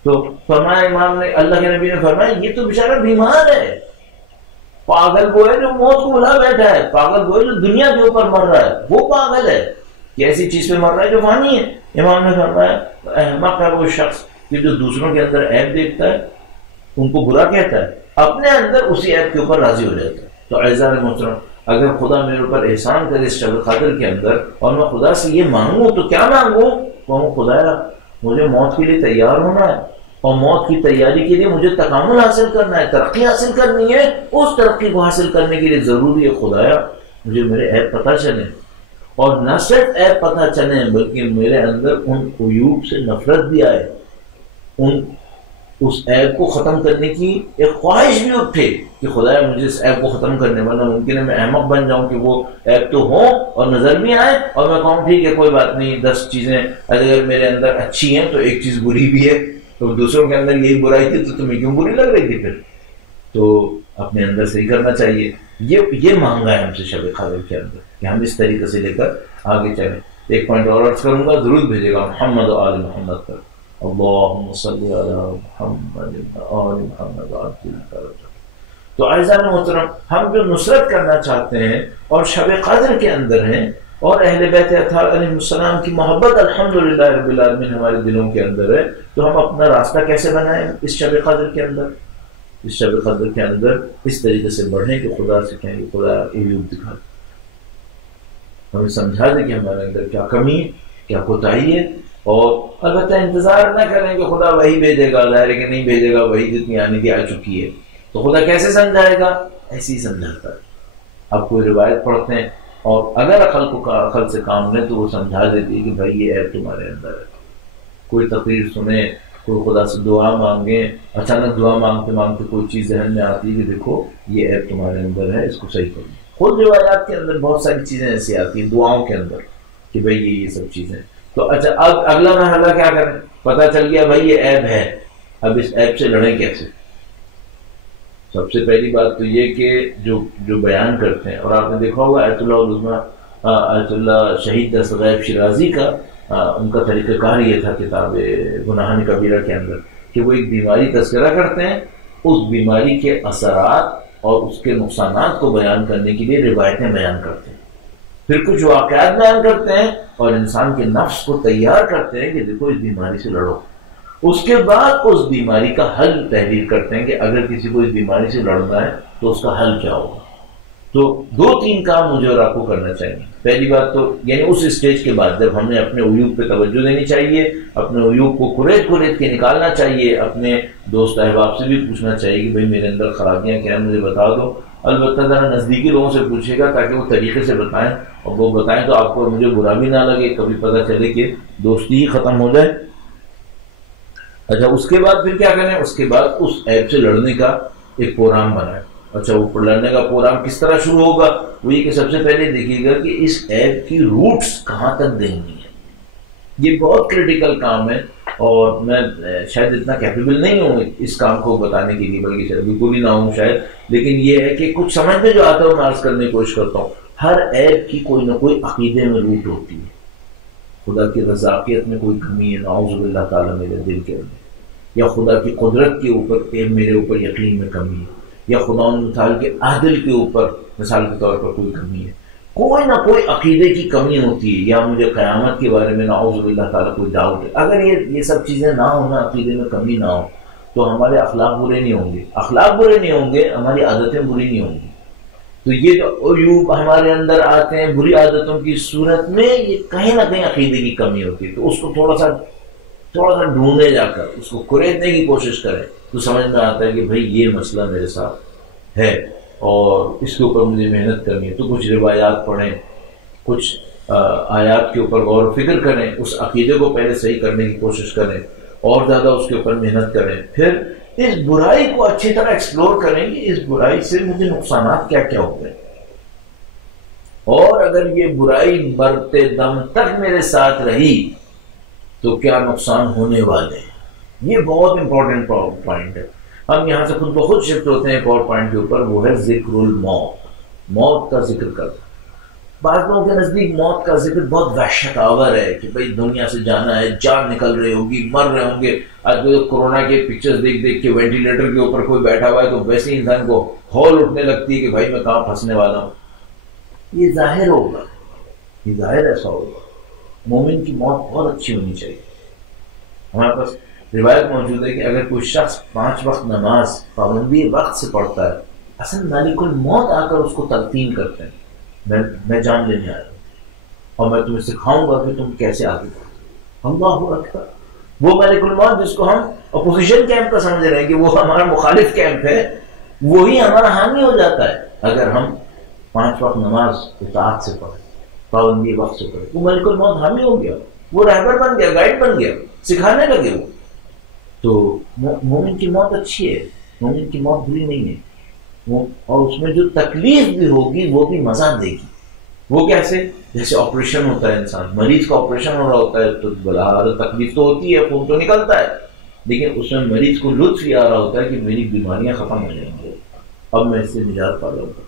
تو فرمایا امام نے، اللہ کے نبی نے فرمایا یہ تو بیچارہ بیمار ہے، پاگل وہ ہے جو موت کو بلا بیٹھا ہے، پاگل وہ ہے جو دنیا کے اوپر مر رہا ہے، وہ پاگل ہے کہ ایسی چیز پہ مر رہا ہے جو فانی ہے. امام نے فرمایا احمق ہے وہ شخص کہ جو دوسروں کے اندر عیب دیکھتا ہے، ان کو برا کہتا ہے، اپنے اندر اسی عیب کے اوپر راضی ہو جاتا ہے. تو اعزائے محترم، اگر خدا میرے اوپر احسان کرے اس شب قدر کے اندر اور میں خدا سے یہ مانگوں تو کیا مانگوں؟ کہوں خدایا مجھے موت کے لیے تیار ہونا ہے اور موت کی تیاری کے لیے مجھے تکامل حاصل کرنا ہے، ترقی حاصل کرنی ہے. اس ترقی کو حاصل کرنے کے لیے ضروری ہے خدایا مجھے میرے عیب پتہ چلیں، اور نہ صرف عیب پتہ چلیں بلکہ میرے اندر ان عیوب سے نفرت بھی آئے، اس عیب کو ختم کرنے کی ایک خواہش بھی اٹھے کہ خدایا مجھے اس عیب کو ختم کرنے، ورنہ ممکن ہے میں احمق بن جاؤں کہ وہ عیب تو ہوں اور نظر بھی آئے اور میں کہوں ٹھیک ہے کوئی بات نہیں، 10 چیزیں اگر میرے اندر اچھی ہیں تو ایک چیز بری بھی ہے، تو دوسروں کے اندر یہی برائی تھی تو تمہیں کیوں بری لگ رہی تھی؟ پھر تو اپنے اندر صحیح کرنا چاہیے. یہ مانگا ہے ہم سے شب قدر کے اندر کہ ہم اس طریقے سے لے کر آگے چلیں. ایک پوائنٹ اور عرض کروں گا، درود بھیجے گا محمد و آل محمد پر، اللہم صلی علی محمد و آل محمد عجل فرجہ. تو اعزائے محترم، ہم جو نصرت کرنا چاہتے ہیں اور شب قدر کے اندر ہیں اور اہل بیت اطہار علیہ السلام کی محبت الحمدللہ رب العالمین ہمارے دلوں کے اندر ہے، تو ہم اپنا راستہ کیسے بنائیں اس شب قدر کے اندر؟ اس شب قدر کے اندر اس طریقے سے بڑھیں کہ خدا سے کہیں گے خدا ایوب دکھا، ہمیں سمجھا دے کہ ہمارے اندر کیا کمی ہے، کیا کوتاہی ہے. اور البتہ انتظار نہ کریں کہ خدا وہی بھیجے گا، ظاہر ہے کہ نہیں بھیجے گا، وہی جتنی آنے کی آ چکی ہے. تو خدا کیسے سمجھائے گا؟ ایسے ہی سمجھاتا ہے. آپ کوئی روایت پڑھتے ہیں اور اگر عقل سے کام لیں تو وہ سمجھا دیتی ہے کہ بھائی یہ عیب تمہارے اندر ہے. کوئی تقریر سنیں، کوئی خدا سے دعا مانگیں، اچانک دعا مانگتے مانگتے کوئی چیز ذہن میں آتی ہے کہ دیکھو یہ عیب تمہارے اندر ہے، اس کو صحیح کرو. خود روایات کے اندر بہت ساری چیزیں ایسی آتی ہیں دعاؤں کے اندر کہ بھائی یہ سب چیزیں. تو اچھا اب اگلا مرحلہ کیا کریں؟ پتہ چل گیا بھائی یہ عیب ہے، اب اس عیب سے لڑیں کیسے؟ سب سے پہلی بات تو یہ کہ جو بیان کرتے ہیں، اور آپ نے دیکھا ہوگا آیت اللہ العظمیٰ آیت اللہ شہید دستغیب شیرازی کا ان کا طریقہ کار یہ تھا کتاب گناہان کبیرہ کے اندر کہ وہ ایک بیماری تذکرہ کرتے ہیں، اس بیماری کے اثرات اور اس کے نقصانات کو بیان کرنے کے لیے روایتیں بیان کرتے ہیں، پھر کچھ واقعات بیان کرتے ہیں اور انسان کے نفس کو تیار کرتے ہیں کہ دیکھو اس بیماری سے لڑو. اس کے بعد اس بیماری کا حل تحریر کرتے ہیں کہ اگر کسی کو اس بیماری سے لڑنا ہے تو اس کا حل کیا ہوگا. تو 2-3 کام مجھے اور آپ کو کرنا چاہیے. پہلی بات تو یعنی اس اسٹیج کے بعد جب ہم نے اپنے عیوب پہ توجہ دینی چاہیے، اپنے عیوب کو کھرید کے نکالنا چاہیے، اپنے دوست احباب سے بھی پوچھنا چاہیے کہ بھائی میرے اندر خرابیاں کیا ہیں مجھے بتا دو. البتہ ذرا نزدیکی لوگوں سے پوچھے گا تاکہ وہ طریقے سے بتائیں، اور وہ بتائیں تو آپ کو اور مجھے برا بھی نہ لگے، کبھی پتہ چلے کہ دوستی ہی ختم ہو جائے. اچھا اس کے بعد پھر کیا کریں؟ اس کے بعد اس عیب سے لڑنے کا ایک پروگرام بنائیں. اچھا وہ لڑنے کا پروگرام کس طرح شروع ہوگا؟ وہ یہ کہ سب سے پہلے دیکھیے گا کہ اس عیب کی روٹس کہاں تک دینی ہے. یہ بہت کریٹیکل کام ہے اور میں شاید اتنا کیپیبل نہیں ہوں اس کام کو بتانے کے لیے، بلکہ شاید بالکل ہی نہ ہوں شاید، لیکن یہ ہے کہ کچھ سمجھ میں جو آتا ہے میں عرض کرنے کی کوشش کرتا ہوں. ہر عیب کی کوئی نہ کوئی عقیدے میں روٹ ہوتی ہے. خدا کی رضاقیت میں کوئی کمی ہے، نعوذ باللہ تعالیٰ میرے دل کے اندر، یا خدا کی قدرت کے اوپر میرے اوپر یقین میں کمی ہے، یا خدا مثال کے عادل کے اوپر مثال کے طور پر کوئی کمی ہے. کوئی نہ کوئی عقیدے کی کمی ہوتی ہے، یا مجھے قیامت کے بارے میں نعوذ باللہ تعالیٰ کوئی ڈاؤٹ ہے. اگر یہ سب چیزیں نہ ہونا، عقیدے میں کمی نہ ہو، تو ہمارے اخلاق برے نہیں ہوں گے. اخلاق برے نہیں ہوں گے، ہماری عادتیں بری نہیں ہوں گی. تو یہ جو عیوب ہمارے اندر آتے ہیں بری عادتوں کی صورت میں، یہ کہیں نہ کہیں عقیدے کی کمی ہوتی ہے. تو اس کو تھوڑا سا ڈھونڈے جا کر اس کو کریدنے کی کوشش کریں تو سمجھ میں آتا ہے کہ بھئی یہ مسئلہ میرے ساتھ ہے اور اس کے اوپر مجھے محنت کرنی ہے. تو کچھ روایات پڑھیں، کچھ آیات کے اوپر غور و فکر کریں، اس عقیدے کو پہلے صحیح کرنے کی کوشش کریں اور زیادہ اس کے اوپر محنت کریں. پھر اس برائی کو اچھی طرح ایکسپلور کریں کہ اس برائی سے مجھے نقصانات کیا کیا ہوتے ہیں، اور اگر یہ برائی مرتے دم تک میرے ساتھ رہی تو کیا نقصان ہونے والے ہیں. یہ بہت امپورٹنٹ پوائنٹ ہے. ہم یہاں سے خود بخود شفٹ ہوتے ہیں ایک اور پوائنٹ کے اوپر، وہ ہے ذکر الموت، موت کا ذکر کرنا. بعض لوگوں کے نزدیک موت کا ذکر بہت وحشت آور ہے کہ بھئی دنیا سے جانا ہے، جان نکل رہی ہوگی، مر رہے ہوں گے. آج تو کورونا کے پکچرز دیکھ کے وینٹیلیٹر کے اوپر کوئی بیٹھا ہوا ہے تو ویسے ہی انسان کو ہول اٹھنے لگتی ہے کہ بھائی میں کہاں پھنسنے والا ہوں. یہ ظاہر ہوگا، یہ ظاہر ایسا ہوگا. مومن کی موت بہت اچھی ہونی چاہیے. ہمارے پاس روایت موجود ہے کہ اگر کوئی شخص 5 وقت نماز پابندی وقت سے پڑھتا ہے، اصل مالک الموت آ کر اس کو تلقین کرتے ہیں، میں جان لینے آیا ہوں اور میں تمہیں سکھاؤں گا کہ تم کیسے آگے بڑھو. اللہ اکبر. وہ مالک الموت جس کو ہم اپوزیشن کیمپ کا سمجھ رہے ہیں کہ وہ ہمارا مخالف کیمپ ہے، وہی ہمارا حامی ہو جاتا ہے اگر ہم 5 وقت نماز اطاعت سے پڑھیں، پابندی وقت سے پڑھیں. وہ مالک الموت حامی ہو گیا، وہ رہبر بن گیا، گائیڈ بن گیا، سکھانے لگے وہ. تو مومن کی موت اچھی ہے، مومن کی موت بری نہیں ہے. اور اس میں جو تکلیف بھی ہوگی وہ بھی مزہ دے گی. وہ کیسے؟ جیسے آپریشن ہوتا ہے، انسان مریض کا آپریشن ہو رہا ہوتا ہے تو بلا تکلیف تو ہوتی ہے، خون تو نکلتا ہے، لیکن اس میں مریض کو لطف یہ آ رہا ہوتا ہے کہ میری بیماریاں ختم ہو جائیں گی، اب میں اس سے نجات پا لوں گا.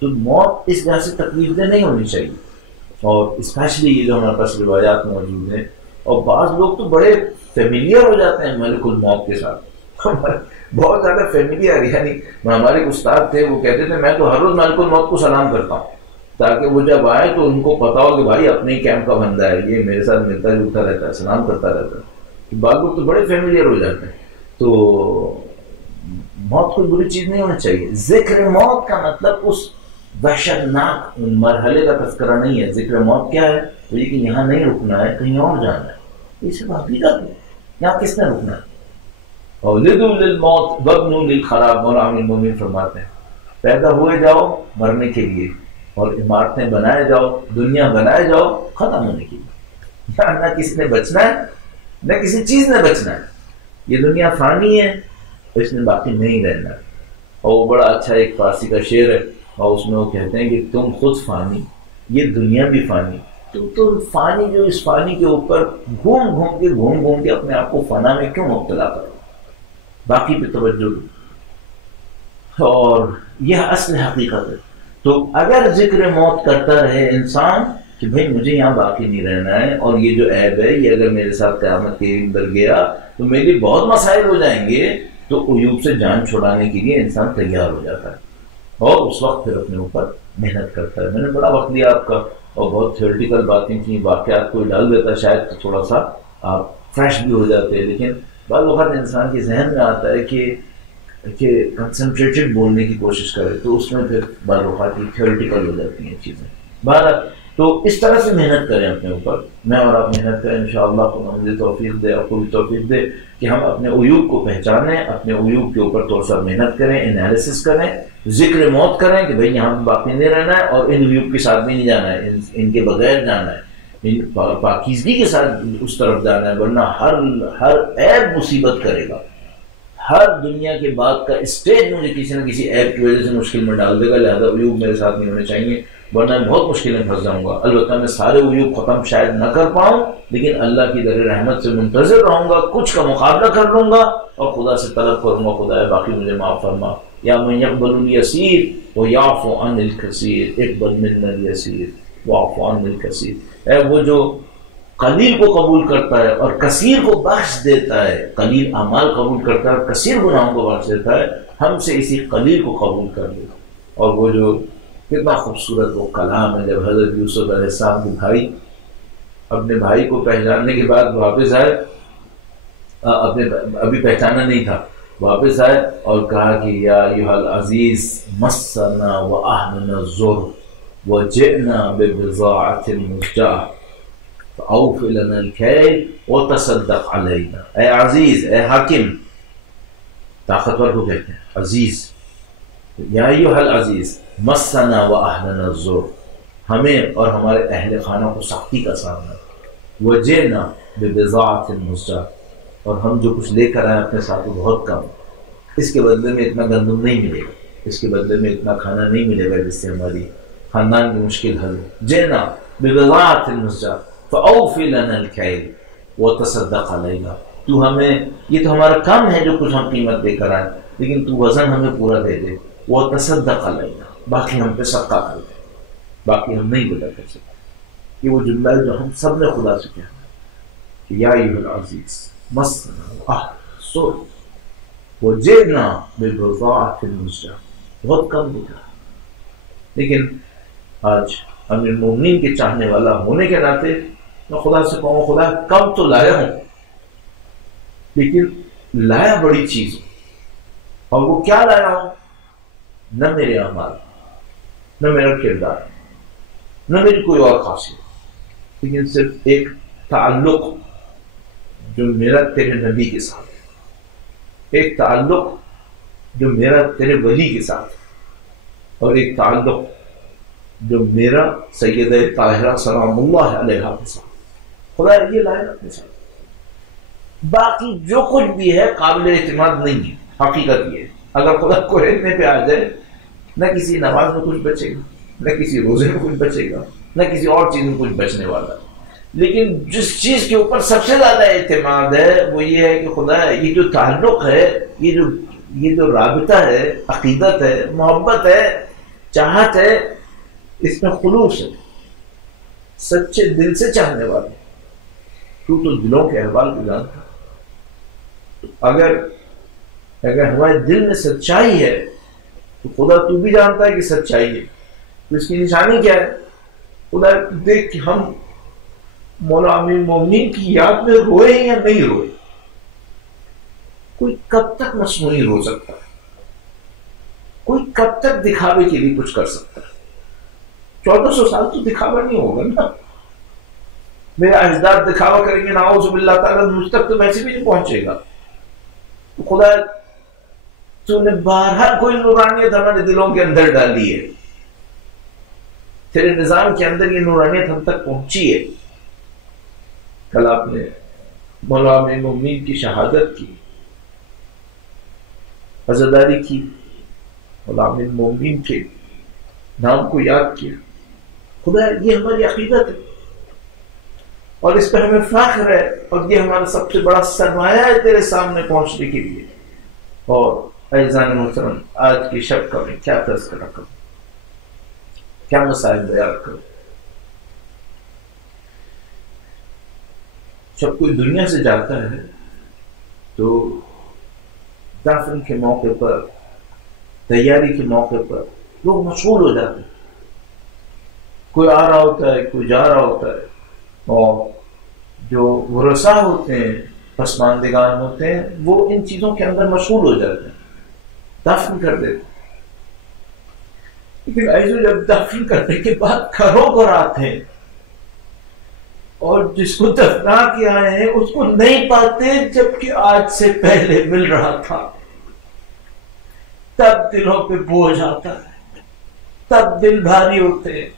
تو موت اس طرح سے تکلیف دہ نہیں ہونی چاہیے. اور اسپیشلی یہ جو ہمارے پاس روایات موجود ہیں، اور بعض لوگ تو بڑے فیملیئر ہو جاتے ہیں ملک الموت کے ساتھ، بہت زیادہ فیملیئر. یعنی ہمارے ایک استاد تھے، وہ کہتے تھے میں تو ہر روز ملک الموت کو سلام کرتا ہوں تاکہ وہ جب آئے تو ان کو پتا ہو کہ بھائی اپنے ہی کیمپ کا بندہ ہے، یہ میرے ساتھ ملتا جلتا رہتا ہے، سلام کرتا رہتا ہے. بعض لوگ تو بڑے فیملیئر ہو جاتے ہیں. تو موت کوئی بری چیز نہیں ہونی چاہیے. ذکر موت کا مطلب اس وحشتناک مرحلے کا تذکرہ نہیں ہے. ذکر موت کیا ہے؟ یہ کہ یہاں نہیں رکنا ہے، کہیں اور جانا ہے. یہ سب حقیقت ہے. یہاں کس نے رکنا ہے؟ اولدوا للموت وابنوا للخراب. مولانا المومن فرماتے ہیں پیدا ہوئے جاؤ مرنے کے لیے اور عمارتیں بنائے جاؤ، دنیا بنائے جاؤ ختم ہونے کے لیے. یہاں نہ کسی نے بچنا ہے نہ کسی چیز نے بچنا ہے. یہ دنیا فانی ہے، اس میں باقی نہیں رہنا ہے. اور وہ بڑا اچھا ایک فارسی کا شعر ہے، اور اس میں وہ کہتے ہیں کہ تم خود فانی، یہ دنیا بھی فانی. تو فانی جو اس فانی کے اوپر گھوم گھوم کے اپنے آپ کو فنا میں کیوں مبتلا کرو، باقی پہ توجہ دو. اور یہ اصل حقیقت ہے. تو اگر ذکر موت کرتا رہے انسان کہ بھئی مجھے یہاں باقی نہیں رہنا ہے، اور یہ جو عیب ہے یہ اگر میرے ساتھ قیامت کے دن بل گیا تو میرے بہت مسائل ہو جائیں گے، تو عیوب سے جان چھڑانے کے لیے انسان تیار ہو جاتا ہے اور اس وقت پھر اپنے اوپر محنت کرتا ہے. میں نے بڑا وقت لیا آپ کا اور بہت تھیوریٹیکل باتیں کی، واقعات کو ڈال دیتا شاید تو تھوڑا سا آپ فریش بھی ہو جاتے ہیں. لیکن بعض وقت انسان کے ذہن میں آتا ہے کہ کنسنٹریٹڈ بولنے کی کوشش کرے تو اس میں پھر بعض اوقات تھیوریٹیکل ہو جاتی ہیں چیزیں. بہرحال تو اس طرح سے محنت کریں اپنے اوپر، میں اور آپ محنت کریں انشاءاللہ. خدا مجھے توفیق دے، آپ کو بھی توفیق دے کہ ہم اپنے عیوب کو پہچانیں، اپنے عیوب کے اوپر تھوڑا سا محنت کریں، انالیسس کریں، ذکر موت کریں کہ بھئی یہاں باقی نہیں رہنا ہے اور ان عیوب کے ساتھ بھی نہیں جانا ہے، ان کے بغیر جانا ہے، ان پاکیزگی کے ساتھ اس طرف جانا ہے. ورنہ ہر عیب مصیبت کرے گا. ہر دنیا کے بعد کا اسٹیج مجھے کسی نہ کسی عیب کی وجہ سے مشکل میں ڈال دے گا. لہذا عیوب میرے ساتھ نہیں ہونے چاہیے، ورنہ میں بہت مشکل میں پھنس جاؤں گا. البتہ میں سارے عیوب ختم شاید نہ کر پاؤں، لیکن اللہ کی در رحمت سے منتظر رہوں گا، کچھ کا مقابلہ کر لوں گا اور خدا سے طلب کروں گا خدا باقی مجھے معاف فرما. یا من یقبل الیسیر ویعفو عن الکثیر، اقبل منا الیسیر واعف عن الکثیر. اے وہ جو قلیل کو قبول کرتا ہے اور کثیر کو بخش دیتا ہے، قلیل اعمال قبول کرتا ہے اور کثیر گناہوں کو بخش دیتا ہے، ہم سے اسی قلیل کو قبول کر لے. اور وہ جو کتنا خوبصورت وہ کلام ہے جب حضرت یوسف علیہ السلام کے بھائی اپنے بھائی کو پہچاننے کے بعد واپس آئے، ابھی پہچانا نہیں تھا واپس آئے اور کہا کہ یا ایھا العزیز مسنا واہلنا الضر وجئنا ببضاعۃ مزجاۃ فاوف لنا الکیل وتصدق علینا. اے عزیز، اے حاکم، طاقتور کو کہتے ہیں عزیز. یا ایھا العزیز مسنا واہلنا الضر، ہمیں اور ہمارے اہل خانہ کو سختی کا سامنا. وجئنا ببضاعۃ مزجاۃ، اور ہم جو کچھ لے کر آئے اپنے ساتھ وہ بہت کم، اس کے بدلے میں اتنا گندم نہیں ملے گا، اس کے بدلے میں اتنا کھانا نہیں ملے گا جس سے ہماری خاندان کی مشکل حل ہو. جئنا ببضاعۃ مزجاۃ فاوف لنا الکیل وتصدق علینا. تو ہمیں، یہ تو ہمارا کم ہے جو کچھ ہم قیمت دے کر آئے، لیکن تو وزن ہمیں پورا دے دے. وتصدق علینا، باقی ہم پہ صدقہ کر دے، باقی ہم نہیں بدا کر سکتے. یہ وہ جملہ ہے جو ہم سب نے خدا سے کہا کہ یا ایھا العزیز مسنا واہلنا الضر وجئنا ببضاعۃ مزجاۃ. بہت کم دکھا، لیکن آج امیر المومنین کے چاہنے والا ہونے کے ناطے میں خدا سے کہوں خدا کم تو لایا ہوں، لیکن لایا بڑی چیز ہوں. اور وہ کیا لایا ہوں؟ نہ میرے اعمال، نہ میرا کردار، نہ میری کوئی اور خاصیت، لیکن صرف ایک تعلق جو میرا تیرے نبی کے ساتھ ہے، ایک تعلق جو میرا تیرے ولی کے ساتھ ہے، اور ایک تعلق جو میرا سیدہ طاہرہ سلام اللہ علیہا کے ساتھ. خدا یہ لائے اپنے ساتھ. باقی جو کچھ بھی ہے قابل اعتماد نہیں ہے. حقیقت یہ ہے اگر خدا کوہنے پہ آ جائے، نہ کسی نماز میں کچھ بچے گا، نہ کسی روزے میں کچھ بچے گا، نہ کسی اور چیز میں کچھ بچنے والا. لیکن جس چیز کے اوپر سب سے زیادہ اعتماد ہے وہ یہ ہے کہ خدا یہ جو تعلق ہے، یہ جو رابطہ ہے، عقیدت ہے، محبت ہے، چاہت ہے، اس میں خلوص ہے، سچے دل سے چاہنے والے. تو دلوں کے احوال کو جانتا. اگر ہمارے دل میں سچائی ہے تو خدا تو بھی جانتا ہے کہ سچائی ہے. تو اس کی نشانی کیا ہے؟ خدا دیکھ کہ ہم مولا امیر المومنین کی یاد میں روئے یا نہیں روئے. کوئی کب تک مصنوعی رو سکتا ہے؟ کوئی کب تک دکھاوے کے لیے کچھ کر سکتا ہے؟ 1400 سال تو دکھاوا نہیں ہوگا نا. میرے اجداد دکھاوا کریں گے، نعوذ باللہ تعالیٰ مجھ تک تو ویسے بھی نہیں پہنچے گا. تو خدا تو نے بارہا کوئی نورانیت ہمارے دلوں کے اندر ڈالی ہے، تیرے نظام کے اندر یہ نورانیت ہم تک پہنچی ہے. کل آپ نے مولا امیر المومنین کی شہادت کی، عزاداری کی، مولا امیر المومنین کے نام کو یاد کیا. خدا یہ ہماری عقیدت ہے اور اس پہ ہمیں فخر ہے، اور یہ ہمارا سب سے بڑا سرمایہ ہے تیرے سامنے پہنچنے کے لیے. اور عزیزان محترم، آج کی شب کا میں کیا تذکرہ کروں، کیا مسائل بیان کروں. جب کوئی دنیا سے جاتا ہے تو دفن کے موقع پر، تیاری کے موقع پر لوگ مشغول ہو جاتے ہیں. کوئی آ رہا ہوتا ہے، کوئی جا رہا ہوتا ہے، اور جو ورثاء ہوتے ہیں، پسماندگان ہوتے ہیں، وہ ان چیزوں کے اندر مشغول ہو جاتے ہیں، دفن کر دیتے ہیں. لیکن ایسے جب دفن کرنے کے بعد گھروں پر آتے ہیں اور جس کو دفنا کے آئے ہیں اس کو نہیں پاتے جبکہ آج سے پہلے مل رہا تھا، تب دلوں پہ بوجھ آتا ہے، تب دل بھاری ہوتے ہیں.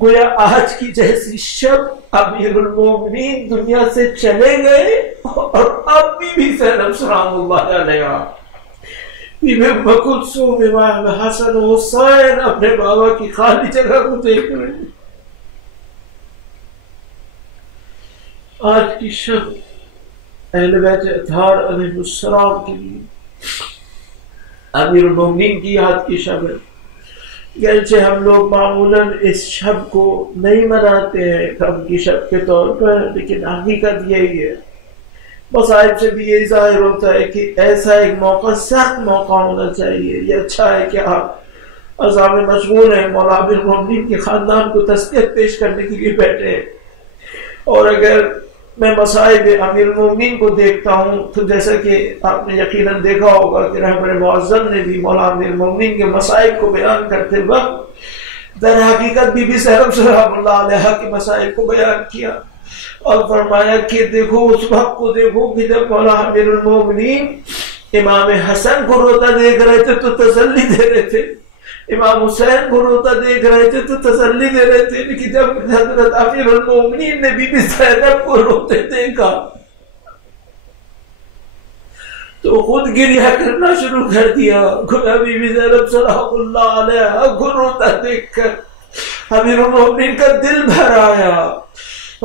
گویا آج کی جیسی شب امیر المومنین دنیا سے چلے گئے اور اب بھی زینب سلام اللہ علیہا، امام کلثوم، امام حسن و حسین اپنے بابا کی خالی جگہ کو دیکھ رہے ہیں. آج کی شب اہل بیت اطہار علیہ السلام کے لیے امیر المومنین کی یاد کی شب ہے. گرچہ ہم لوگ معمولاً اس شب کو نہیں مناتے ہیں غم کی شب کے طور پر، لیکن حقیقت یہی ہے. مصائب سے بھی یہ ظاہر ہوتا ہے کہ ایسا ایک موقع، سخت موقع ہونا چاہیے. یہ اچھا ہے کہ آپ عذاب میں مشغول ہیں، مولا امیر المومنین کے خاندان کو تسلیت پیش کرنے کے لیے بیٹھے ہیں، اور اگر میں مصائب امیر المومنین کو دیکھتا ہوں تو جیسا کہ آپ نے یقیناً دیکھا ہوگا کہ رہبر معظم نے بھی مولا امیر المومنین کے مصائب کو بیان کرتے وقت در حقیقت بی بی زینب سلام اللہ علیہ کے مصائب کو بیان کیا اور فرمایا کہ دیکھو اس وقت کو دیکھو کہ جب مولا امیر المومنین امام حسن کو روتا دیکھ رہے تھے تو تسلی دے رہے تھے، امام حسین کو روتا دیکھ رہے تھے تو تسلی دے رہے تھے، لیکن جب حضرت امیر المومنین نے بی بی زینب کو روتے دیکھا تو خود گریہ کرنا شروع کر دیا۔ گویا بی بی زینب سلام اللہ علیہ کو روتا دیکھ کر امیر المومنین کا دل بھر آیا،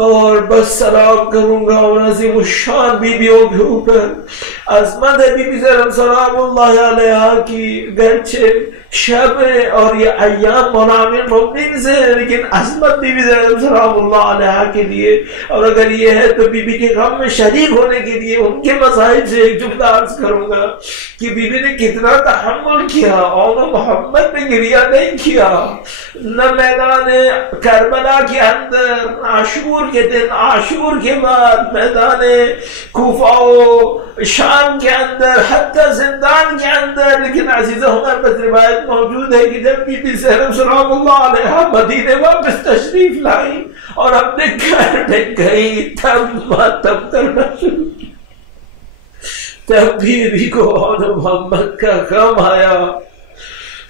اور بس سلام کروں گا اور عظیم الشان بیویوں کے اوپر عظمت ہے بی بی زینب سلام اللہ علیہ کی، گرچہ شب اور یہ ایام مولا امیر المومنین سے، لیکن عظمت بی بی زینب سلام اللہ علیہ کے لیے، اور اگر یہ ہے تو بی بی کے غم میں شریک ہونے کے لیے ان کے مصائب سے ایک جملہ عرض کروں گا کہ بی بی نے کتنا تحمل کیا، اور محمد نے گریہ نہیں کیا، نہ میدان کربلا کے اندر عاشور کے دن، عاشور کے بعد میدان کوفہ و شام کے اندر، حتی زندان کے اندر، لیکن عزیزہ ہمارے پاس روایت موجود ہے کہ جب بی بی زینب سلام اللہ علیہ مدینے واپس تشریف لائی اور اپنے گھر میں گئی، تب ماتم کرنا شروع کی، تب بیوی کو اور محمد کا غم آیا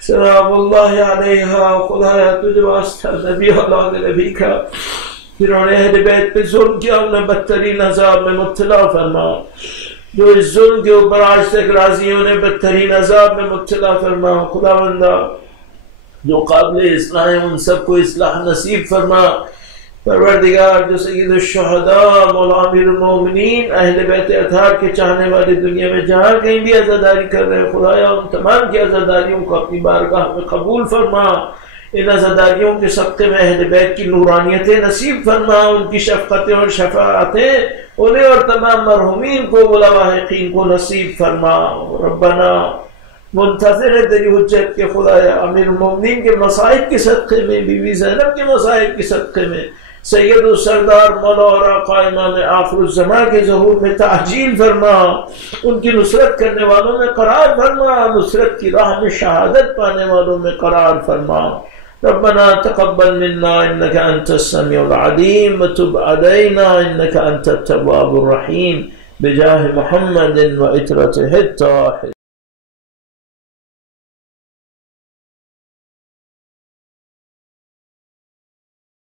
سلام اللہ علیہ۔ خدایا تجھے واسطہ نبی اولاد نبی کا، پھر انہوں نے اہل بیت پہ ظلم کیا، انہیں بدترین عذاب میں مبتلا فرما، جو اس ظلم کے اوپر آج تک راضی انہیں بدترین عذاب میں مبتلا فرما۔ خداوندہ جو قابل اصلاح ہیں ان سب کو اصلاح نصیب فرما۔ پروردگار جو سید الشہداء مولا امیر المومنین اہل بیت اطہار کے چاہنے والے دنیا میں جہاں کہیں بھی عزاداری کر رہے ہیں، خدایا ان تمام کی عزاداریوں کو اپنی بارگاہ میں قبول فرما، ان عزاداریوں کے صدقے میں اہل بیت کی نورانیتیں نصیب فرما، ان کی شفقتیں اور شفاعتیں انہیں اور تمام مرحومین کو ولاحقین کو نصیب فرما۔ ربنا منتظر ہے تیری حجت کے خدایا امیر المومنین کے مصائب کے صدقے میں، بی بی زینب کے مصائب کے صدقے میں سید و سردار مولا اور آقا امام آخر الزمان کے ظہور میں تعجیل فرما، ان کی نصرت کرنے والوں میں قرار فرما، نصرت کی راہ میں شہادت پانے والوں میں قرار فرما۔ ربنا تقبل منا انك انت السميع العليم وتب علينا انك انت التواب الرحيم بجاه محمد وعترته الطاهرين۔